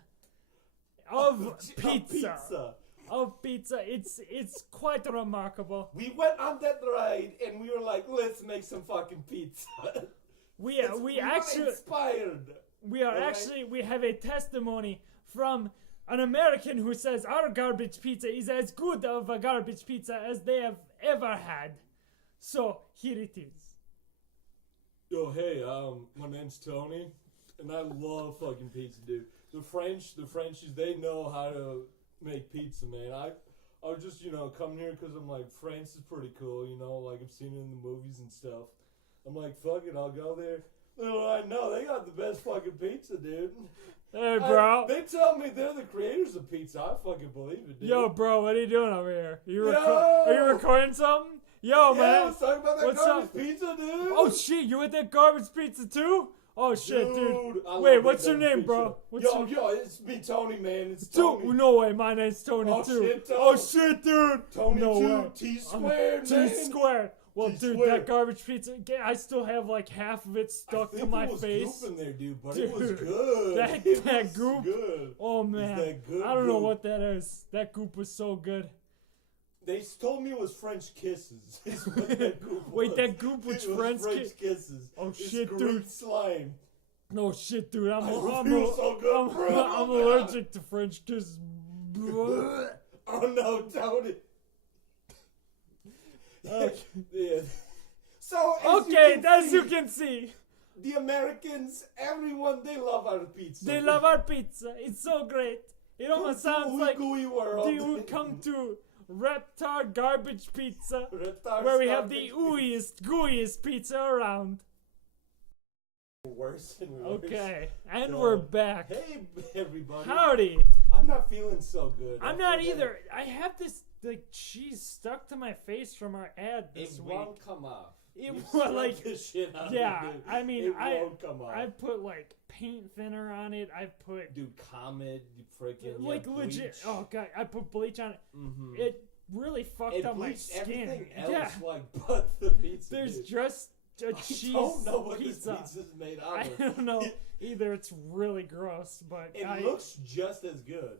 of pizza. Of pizza. It's quite remarkable. We went on that ride and we were like, let's make some fucking pizza. We were actually inspired. we have a testimony from an American who says our garbage pizza is as good of a garbage pizza as they have ever had. So here it is. Yo, hey, my name's Tony, and I love fucking pizza, dude. The Frenchies, they know how to make pizza, man. I was just, coming here because I'm like, France is pretty cool, like I've seen it in the movies and stuff. I'm like, fuck it, I'll go there. Little I know, they got the best fucking pizza, dude. Hey, bro. They tell me they're the creators of pizza. I fucking believe it, dude. Yo, bro, what are you doing over here? Yo! Are you recording something? Yo, yeah, man. let's talk about that What's garbage up? pizza, dude. Oh shit, you ate that garbage pizza too? Oh shit, dude. I Wait, love what's that your name, pizza. bro? What's yo, your it's me, Tony, man. It's Dude, Tony. no way, my name's Tony Oh, too. shit, Tony. Oh shit, dude. Tony no 2, way. T squared, T man. squared. Well, T dude, squared. that garbage pizza, I still have like half of it I stuck think to my it was face. goop in there, dude, but it was Dude, good. that It that was goop. good. Oh man, that good I don't know goop. what that is. That goop was so good. They told me it was French kisses. Is what that goop Wait, was. that goop was It French kisses. Oh, It's shit, green dude. slime. No shit, dude. I'm I feel so good, bro. I'm allergic to French kisses. Oh no, Tony. Yeah. So As you can see, the Americans, everyone, they love our pizza. they love our pizza. It's so great. It Come almost to sounds like Gooey world. they would come to Reptar Garbage Pizza, Reptar where we have the garbage gooeyest pizza around. Worse and worse. Okay, and So, we're back. Hey, everybody. Howdy. I'm not feeling so good. I'm I not feel either. I have this cheese stuck to my face from our ad It this week. won't come off. It You was like, scrub the shit out yeah. of it, dude. I mean, It won't come off. I put like paint thinner on it. I put Dude, Comet, you freaking like bleach. legit. Oh god, I put bleach on it. Mm-hmm. It really fucked up my bleached skin. everything else, Yeah, like but the pizza. there's dude. just a cheese I don't know what pizza. this pizza's made out I of. don't know either. It's really gross, but It looks just as good.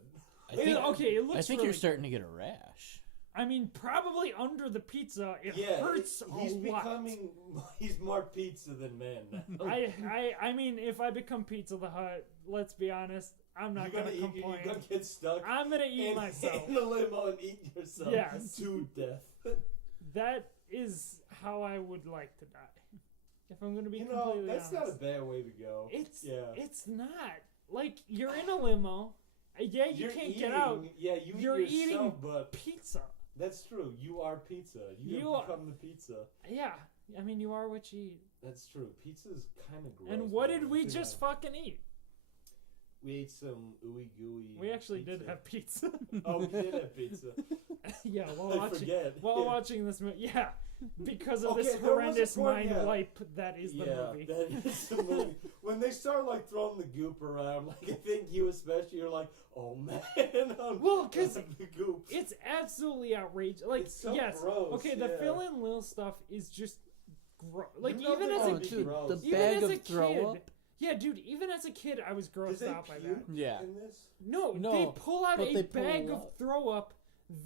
I think, it looks. I think really, you're starting to get a rash. I mean, probably under the pizza, it Yeah, hurts he's a lot. he's more pizza than man now. I mean, if I become Pizza the Hut, let's be honest, I'm not gonna complain. You're gonna get stuck. I'm gonna eat myself. in a limo and eat yourself Yes. to death. That is how I would like to die. If I'm gonna be You know, completely that's honest. not a bad way to go. It's not. Like, you're in a limo. Yeah, you can't get out. Yeah, you're eating yourself, but pizza. that's true. You are pizza. You become the pizza. Yeah, I mean, you are what you eat. That's true. Pizza's kind of gross. And what man. did we just fucking eat? We ate some ooey gooey. We actually did pizza. have pizza. Oh, we did have pizza. Yeah, I forget. while watching this movie. Yeah, because of Okay, this there was a horrendous point, mind yeah. wipe that is the movie. that is the movie. When they start like throwing the goop around, like I think you especially, you're like, oh man. Well, 'cause the goop. It's absolutely outrageous. Like, It's so yes, gross, okay, the yeah. fill-in Lil stuff is just gross. Like, You know even they as a don't dude, kid, gross. the even bag as of a throw kid, up. yeah, dude, even as a kid, I was Did grossed they out by puke that. Yeah. in this? No, No, they pull out but a they pull bag of out. throw up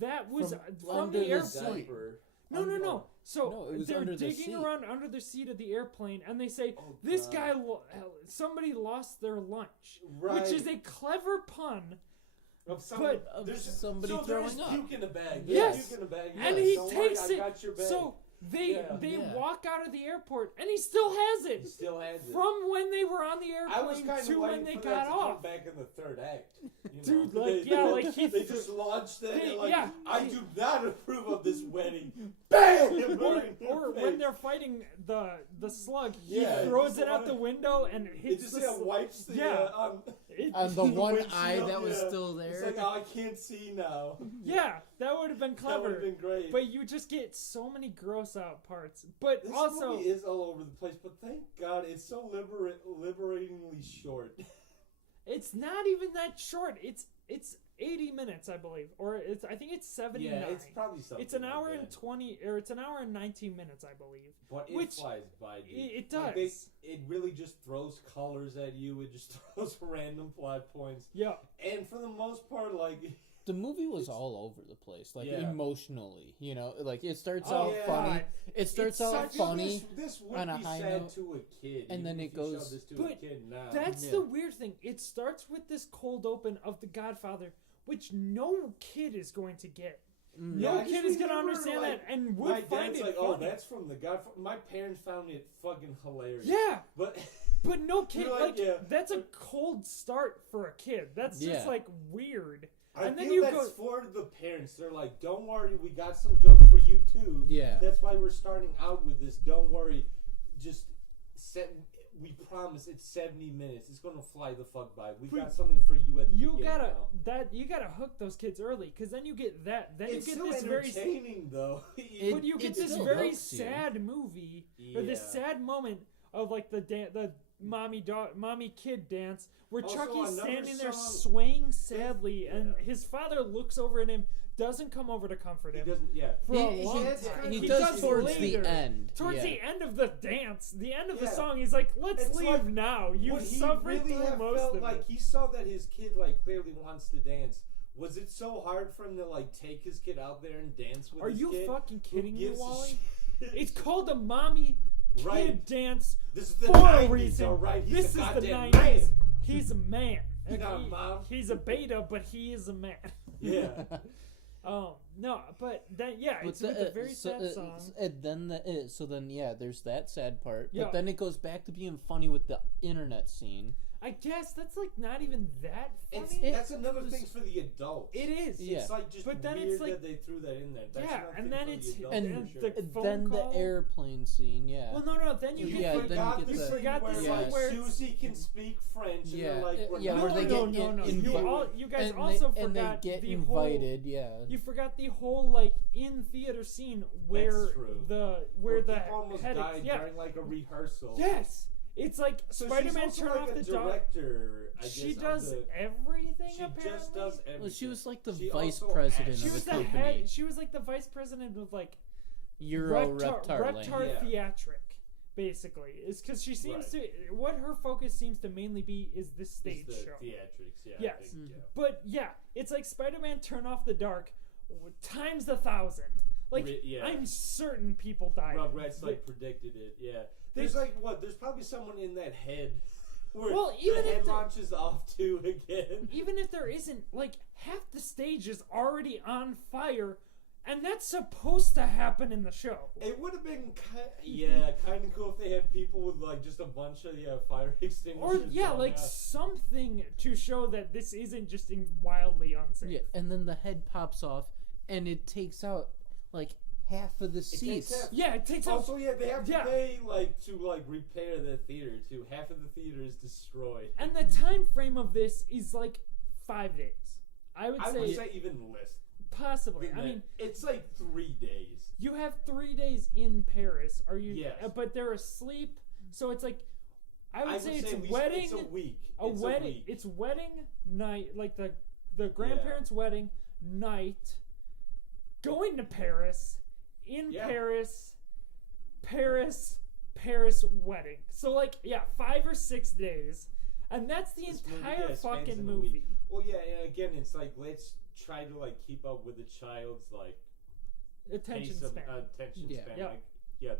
that was from under the the airplane. Diaper. No. So No, it was they're under the digging seat. around under the seat of the airplane, and they say, Oh, "This God. guy, somebody lost their lunch," Right. which is a clever pun. Of Of there's somebody so throwing there's up. puke in the bag. Yes. There's puke in the bag. And Yes. he Don't worry, takes I it. got your bag. So they Yeah. walk out of the airport, and he still has He it still has it. from when they were on the I was airplane kind of to when waiting they for got that to off. come back in the third act. You Dude, know? like, yeah, like he they just launched it and like, yeah. I do not approve of this wedding. Bam! Or when they're fighting the slug, he Yeah, throws just it out wanna- the window and It hits just the wipes the yeah. On the one windshield, eye that was yeah. still It's there. like, oh, I can't see now. yeah, that would have been That would clever. have been great. But you just get so many gross out parts. But This also, movie is all over the place, but thank God it's so liberatingly short. it's not even that short. It's 80 minutes, I believe, or I think it's 79. Yeah, it's probably something. It's an like hour that. and 20, or it's an hour and 19 minutes, I believe. But it which- flies by, dude. It Like, does. it really just throws colors at you. It just throws random plot points. Yeah. And for the most part, like... The movie was all over the place, like Yeah. emotionally. You know, like it starts Oh, out yeah. funny. It starts It's out such- funny. This would on a be high sad note, to a kid. and even then if it you showed goes- this to a But kid now. That's Yeah. the weird thing. It starts with this cold open of The Godfather, which no kid is going to get. Mm. No Yeah, I just kid is going to remember, understand like, that and would My find dad's it like, funny. oh, that's from the Godfather. My parents found it fucking hilarious. Yeah, But but no kid, You're like, like, yeah. that's a cold start for a kid. That's just, Yeah. like, weird. I And then feel you that's go- for the parents. They're like, don't worry, we got some jokes for you too. Yeah. That's why we're starting out with this. Don't worry. Just we promise it's 70 minutes. It's gonna fly the fuck by. We But got something for you at the You beginning you gotta hook those kids early, because then you get that. Then It's you get still this very... entertaining though. But you get it this still very hooks you. sad movie, or this Yeah. sad moment of like the mommy kid dance, where Also, Chucky's another standing there song- swaying sadly, and Yeah. his father looks over at him, doesn't come over to comfort He him. doesn't. Yeah. For a long time. He He does does towards later. the end. Towards yeah. the end of the dance, the end of the Yeah. song, he's like, "Let's It's leave like, now. You Would he suffered really through have most felt of like it." he saw that his kid like clearly wants to dance? Was it so hard for him to like take his kid out there and dance with Are his you kid? fucking Who kidding me, gives a Wally? shit? It's called a mommy kid Right. dance This is the for 90s, a reason. alright? He's This a is the goddamn 90s. man. He's a man. He's not a mom. He's a beta, but he is a man. Yeah. No, but then yeah, But it's with a very so, sad song. And then yeah, there's that sad part. Yeah. But then it goes back to being funny with the internet scene. I guess that's like not even that funny. That's another thing for the adults. It is. It's like just but then weird it's like, that they threw that in there. That's yeah, and then it's then the airplane scene. Yeah. Well, no. Then you yeah, get then you get the forgot the scene where Susie can speak French. And they're like, where they get you guys also forgot and they get the invited. whole, yeah. You forgot the whole like in theater scene where the people almost died during like a rehearsal. Yes. It's like so Spider-Man turned off the director. She does everything. She apparently. just does everything. Well, she was like the vice president of the company. She was like the vice president of like Reptar Theatric, basically. It's because she seems to what her focus seems to mainly be is this stage show. Theatrics, yeah. Yes, but yeah, it's like Spider-Man Turn Off the Dark times 1,000. Like I'm certain people died. Rugrats predicted it. Yeah. There's there's probably someone in that head where even the head launches off too again. Even if there isn't, like, half the stage is already on fire, and that's supposed to happen in the show. It would have been kind of cool if they had people with like just a bunch of fire extinguishers. Or something to show that this isn't just wildly unsafe. Yeah, and then the head pops off, and it takes out like half of the seats. It takes out. Also, they have to pay to repair the theater too. Half of the theater is destroyed. And the time frame of this is like 5 days. I would say even less. Possibly. I mean, it's like 3 days. You have 3 days in Paris. Are you? Yes. But they're asleep, so it's like I would say it's a wedding. It's a week. It's wedding night, like the grandparents' wedding night. Going to Paris. In Paris wedding. So 5 or 6 days, and that's the entire fucking movie. Well, and again, it's like let's try to keep up with the child's attention span.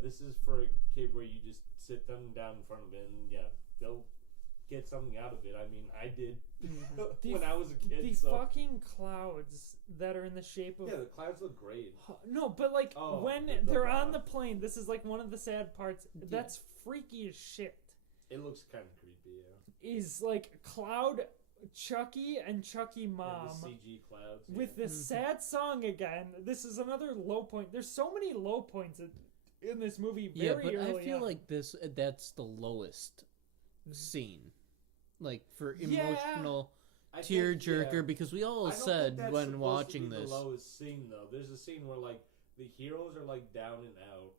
This is for a kid where you just sit them down in front of it, and they'll get something out of it. I mean, I did when I was a kid. The fucking clouds that are in the shape of... Yeah, the clouds look great. No, but when they're on the plane, this is one of the sad parts. That's freaky as shit. It looks kind of creepy, Is Cloud, Chucky, and Chucky Mom. The CG clouds. With this sad song again. This is another low point. There's so many low points in this movie very early I feel on. like that's the lowest scene. For emotional tearjerker, because we all said when watching this. The lowest scene though. There's a scene where the heroes are down and out.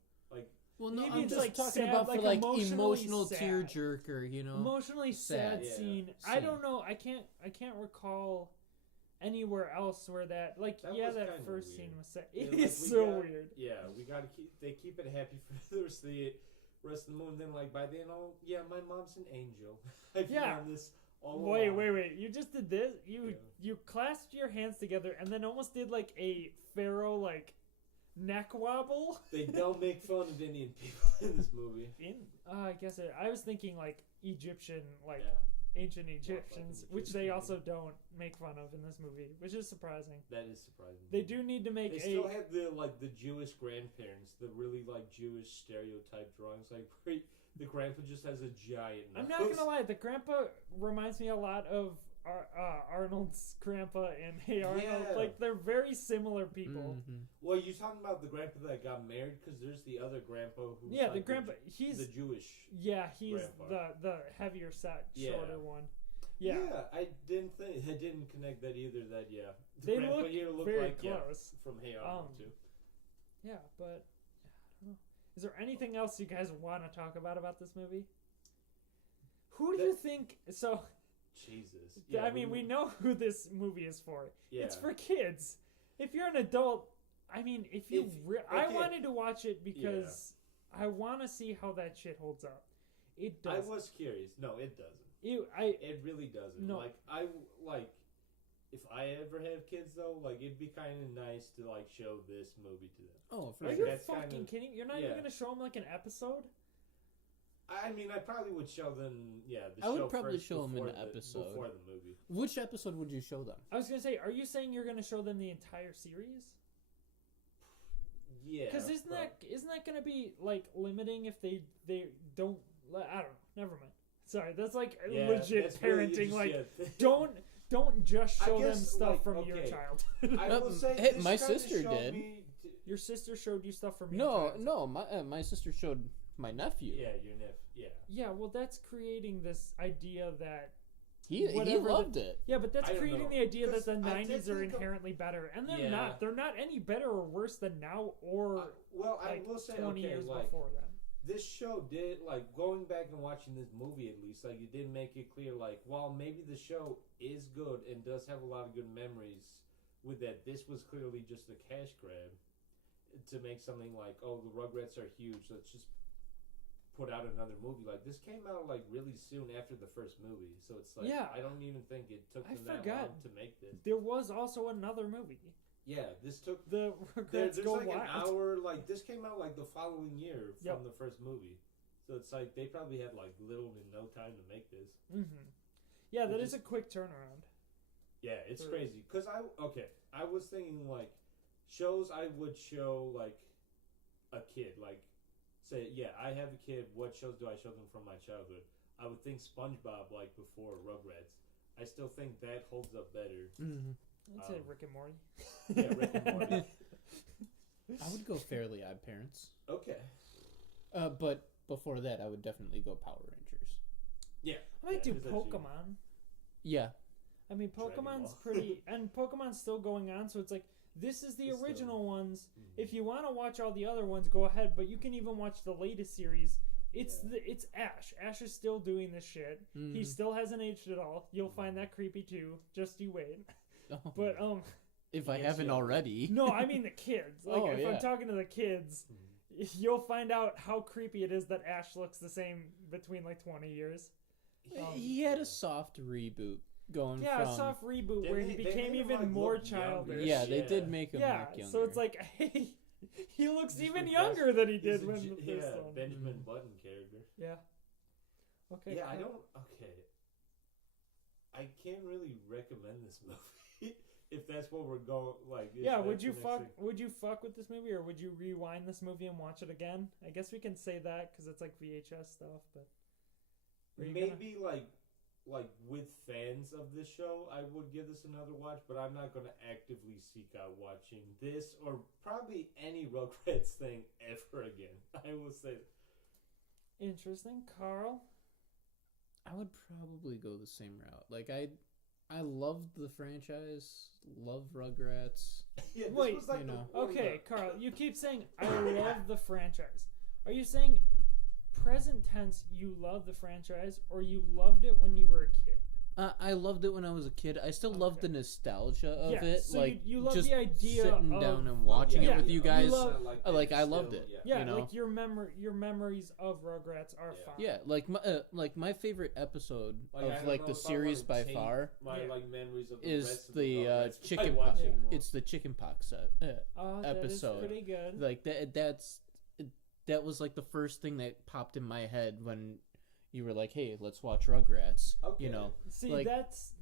Well, no, maybe I'm it's just talking sad, about for emotional sad. tearjerker. You know, emotionally sad scene. I don't know. I can't recall anywhere else where that that first weird. Scene was sad. It is so weird. Yeah, we gotta keep it happy for the rest of the movie. Then by the end, my mom's an angel. I've found this all along. Wait! You just did this. You clasped your hands together and then almost did a pharaoh neck wobble. They don't make fun of Indian people in this movie. I guess I was thinking Egyptian ancient Egyptians, which they also don't make fun of in this movie, which is surprising. That is surprising. They do need to make. They still have the Jewish grandparents, the really Jewish stereotype drawings. The grandpa just has a giant nose. I'm not gonna lie, the grandpa reminds me a lot of Arnold's grandpa in Hey Arnold. Yeah. They're very similar people. Mm-hmm. Well, you're talking about the grandpa that got married, because there's the other grandpa who's the grandpa. He's the Jewish. Yeah, he's grandpa. the heavier set, shorter one. Yeah. I didn't connect that either. The they grandpa look here looked very close from Hey Arnold too. Yeah, but I don't know. Is there anything else you guys want to talk about this movie? Who do you think? So. Jesus. Yeah, I mean, we know who this movie is for. Yeah. It's for kids. If you're an adult, I mean, I wanted to watch it because I want to see how that shit holds up. It does. I was curious. No, it doesn't. It really doesn't. No. If I ever have kids though, it'd be kind of nice to show this movie to them. Oh, for Are sure. you fucking kidding? You're not even gonna show them an episode? I mean, I probably would show them. I would probably show them an episode before the movie. Which episode would you show them? I was gonna say, are you saying you're gonna show them the entire series? Yeah. Because isn't that gonna be limiting if they don't? I don't know. Never mind. Sorry, that's like Yeah, legit that's really parenting. just, Like, yeah. don't just show I them guess, stuff like, from okay. your child. I will say Hey, this my kinda sister showed did. me Your sister showed you stuff from your No, child. no, my sister showed my nephew. Yeah, your nephew. Yeah. Yeah, well, that's creating this idea that He whatever loved it. yeah, but that's I don't creating know. the idea that 'Cause the I did 90s are think of- inherently better, and they're Yeah. not. They're not any better or worse than now or Well, I like will say 20 okay, years like before them. this show did like going back and watching this movie at least like it did make it clear like while maybe the show is good and does have a lot of good memories with that, this was clearly just a cash grab to make something like, oh, the Rugrats are huge, let's just put out another movie. Like this came out like really soon after the first movie, so it's like Yeah. I don't even think it took I them that forgot. long to make this. There was also another movie, Yeah, this took the Rugrats there's Go like Wild. an hour. Like this came out like the following year from Yep. the first movie, so it's like they probably had like little to no time to make this. Yeah, that Which is a quick turnaround. Yeah, it's Sure. crazy. Cause I was thinking like shows I would show like a kid. Like say, yeah, I have a kid. What shows do I show them from my childhood? I would think SpongeBob like before Rugrats. I still think that holds up better. Mm-hmm. I'd say Rick and Morty. Yeah, Rick and Morty. I would go Fairly Odd Parents. Okay. But before that, I would definitely go Power Rangers. Yeah. I might do is that you? Pokemon. Yeah. I mean, Dragon Pokemon's Ball. pretty, and Pokemon's still going on, so it's like, this is the It's original ones. Mhm. If you want to watch all the other ones, go ahead, but you can even watch the latest series. It's it's Ash. Ash is still doing this shit. Mm. He still hasn't aged at all. You'll find that creepy too. Just you wait. Oh. But If I Yes, haven't yeah. already. no, I mean the kids. Like Oh, if yeah. I'm talking to the kids, you'll find out how creepy it is that Ash looks the same between like 20 years. He had a soft reboot going Yeah, from... a soft reboot They where made- he they became made him, even like, more look younger. childish. Yeah, they Yeah. did make him Yeah, look younger. so it's like, hey, he looks Just even regressed. younger than he He's did a when J- the first yeah, one. Benjamin Mhm. Button character. Yeah. Okay. Yeah, I cool. don't. Okay, I can't really recommend this movie if that's what we're going. Like, if Yeah, that's would the you next fuck? thing. Would you fuck with this movie, or would you rewind this movie and watch it again? I guess we can say that because it's like VHS stuff, but are you Maybe like with fans of this show, I would give this another watch, but I'm not gonna actively seek out watching this or probably any Rugrats thing ever again. I will say. Interesting, Carl. I would probably go the same route. Like, I loved the franchise, love Rugrats. Yeah, this Wait, was like you the know. one Okay, that- Carl, you keep saying I love the franchise. Are you saying present tense you love the franchise, or you loved it when you were a kid? I loved it when I was a kid. I still love Okay. the nostalgia of Yeah, it. so like you love just the idea sitting of- down and watching yeah, it with you you guys. love- It's not like, I it's loved still- it. Yeah. Yeah, You know? like your memories of Rugrats are Yeah. fine. Yeah, like my favorite episode Like, I of don't like know the if I series wanna by taint far My Yeah. like memories of the is rest of the Rugrats by chicken watching pox. more. It's the chickenpox Oh, episode. that is pretty good. Like that was like the first thing that popped in my head when you were like, "Hey, let's watch Rugrats." Okay. You know, See, like- that's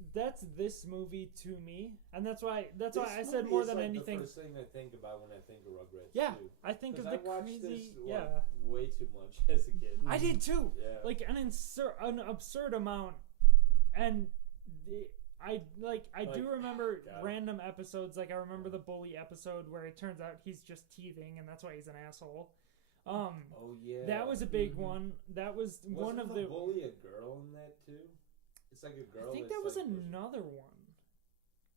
this movie to me, and that's why This I said movie more is, than like, anything. The first thing I think about when I think of Rugrats. Yeah, too. I think of 'Cause the I watched crazy. this, like, Yeah, way too much as a kid. I did too. Yeah. Like an absurd amount, and I do remember God. random episodes. Like I remember the bully episode where it turns out he's just teething, and that's why he's an asshole. Oh yeah. That was a big Mhm. one. That was Wasn't one of the. bully a girl in that too. It's like a girl. I think that's, that was like, another one.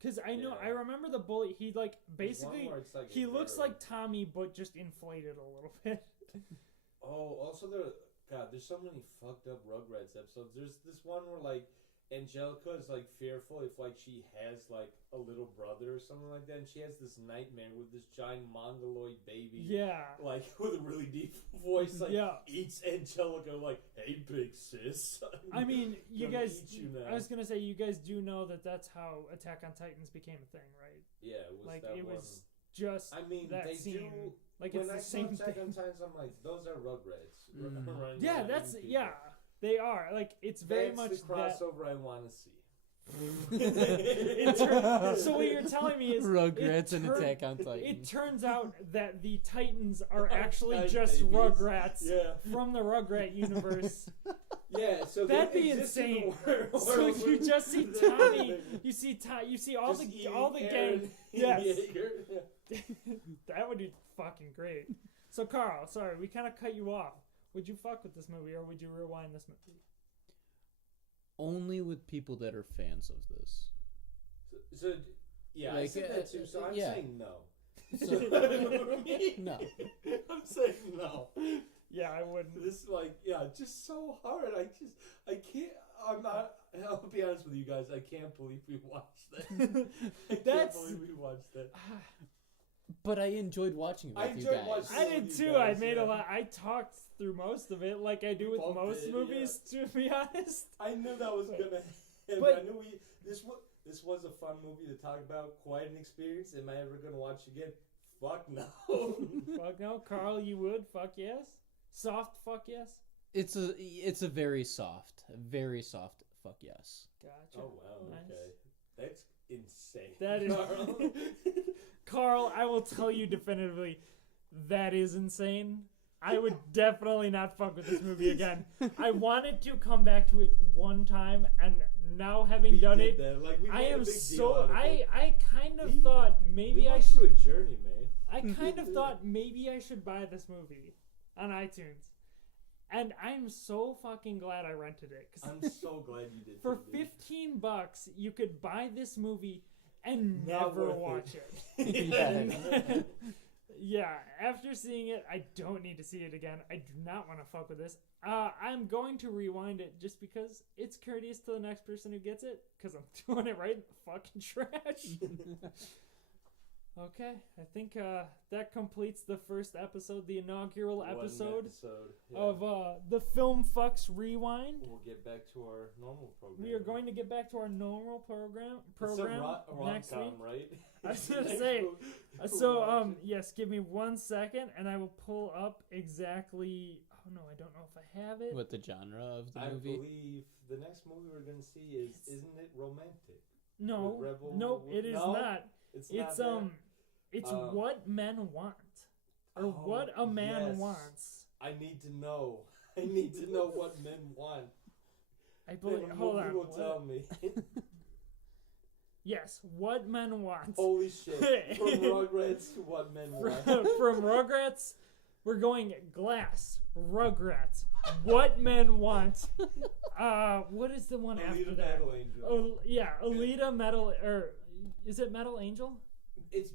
Cause I know Yeah. I remember the bully. He like there's one basically where it's like a he looks girl. like Tommy, but just inflated a little bit. Oh, also there's so many fucked up Rugrats episodes. There's this one where like Angelica is like fearful if like she has like a little brother or something like that, and she has this nightmare with this giant mongoloid baby. Yeah. Like with a really deep voice, like Yeah. eats Angelica like, "Hey, big sis." I mean, you Gonna guys. eat you now. I was gonna say you guys do know that that's how Attack on Titans became a thing, right? Yeah, it was Like that it one. was just I mean, that they scene. do. Like When it's I the saw same Attack thing. on Titans, I'm like, those are Rugrats. Mhm. Running Yeah, around that's eating yeah. people. They are like it's very That's much the crossover I want to see. So what you're telling me is Rugrats and Attack on Titan. It turns out that the Titans are actually just Rugrats from the Rugrat universe. Yeah, so that'd be insane. So you just see Tommy, you see all the gang. Yes, that would be fucking great. So Carl, sorry, we kind of cut you off. Would you fuck with this movie or would you rewind this movie? Only with people that are fans of this. So yeah, like, I said that too. So I'm saying no. So, no. I'm saying no. Yeah, I wouldn't. This just so hard. I can't. I'll be honest with you guys. I can't believe we watched that. I can't believe we watched that. But I enjoyed watching it with you guys. I did too. I made a lot. I talked through most of it, like I do with most movies. To be honest, I knew that was gonna happen. But I knew this was a fun movie to talk about. Quite an experience. Am I ever gonna watch again? Fuck no. Fuck no, Carl. You would? Fuck yes. Soft fuck yes. It's a very soft fuck yes. Gotcha. Oh wow. Nice. Okay. That's insane. That is. Carl, I will tell you definitively, that is insane. I would definitely not fuck with this movie again. I wanted to come back to it one time, and now having done it, I am so. I kind of thought maybe I should. A journey, man. I kind of thought maybe I should buy this movie on iTunes, and I'm so fucking glad I rented it. I'm so glad you did. For $15, you could buy this movie and never watch it. Yeah, after seeing it, I don't need to see it again. I do not want to fuck with this. I'm going to rewind it just because it's courteous to the next person who gets it, because I'm doing it right in the fucking trash. Okay, I think that completes the first episode, the inaugural episode of the Film Fuks Rewind. We'll get back to our normal program. We are going to get back to our normal program next week. Right? I was going to say. So, yes, give me 1 second, and I will pull up exactly. Oh no, I don't know if I have it. What the genre of the movie? I believe the next movie we're going to see isn't it romantic? No, nope, it is not. It's It's what men want, or what a man wants. I need to know. I need to know what men want. I believe. Hold on. Will tell me. Yes, what men want. Holy shit! From Rugrats to what men want. From Rugrats, we're going Glass. Rugrats. What men want. What is the one Alita after that? Metal Angel. Alita Metal, or is it Metal Angel? It's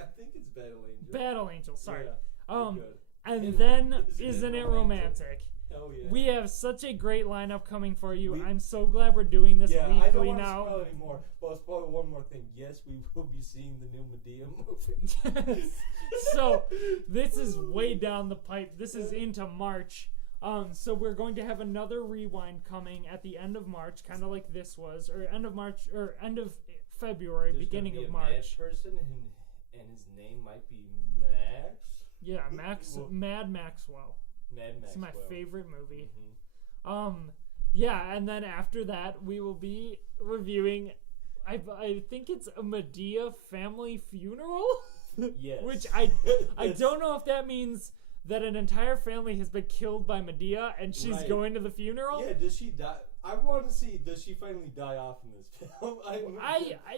I think it's Battle Angel. Battle Angel, sorry. Yeah, and then isn't it romantic? Hell yeah. We have such a great lineup coming for you. I'm so glad we're doing this weekly now. I don't want to spoil anymore. But I'll spoil one more thing. Yes, we will be seeing the new Medea movie. Yes. So this is way down the pipe. This is into March. So we're going to have another rewind coming at the end of March, kind of like this was, or end of March, or end of February, beginning of March. Mad person, and his name might be Max. Yeah, Mad Maxwell. Mad Maxwell. It's my favorite movie. Mm-hmm. Yeah, and then after that we will be reviewing. I think it's a Medea family funeral. Yes. Which I don't know if that means that an entire family has been killed by Medea and she's going to the funeral. Yeah, does she die? I want to see, does she finally die off in this film?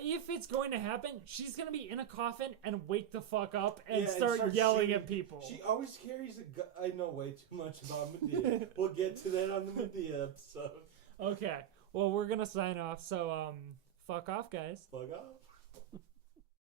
If it's going to happen, she's going to be in a coffin and wake the fuck up and start yelling at people. She always carries a gun. I know way too much about Medea. We'll get to that on the Medea episode. Okay. Well, we're going to sign off. So, fuck off, guys. Fuck off.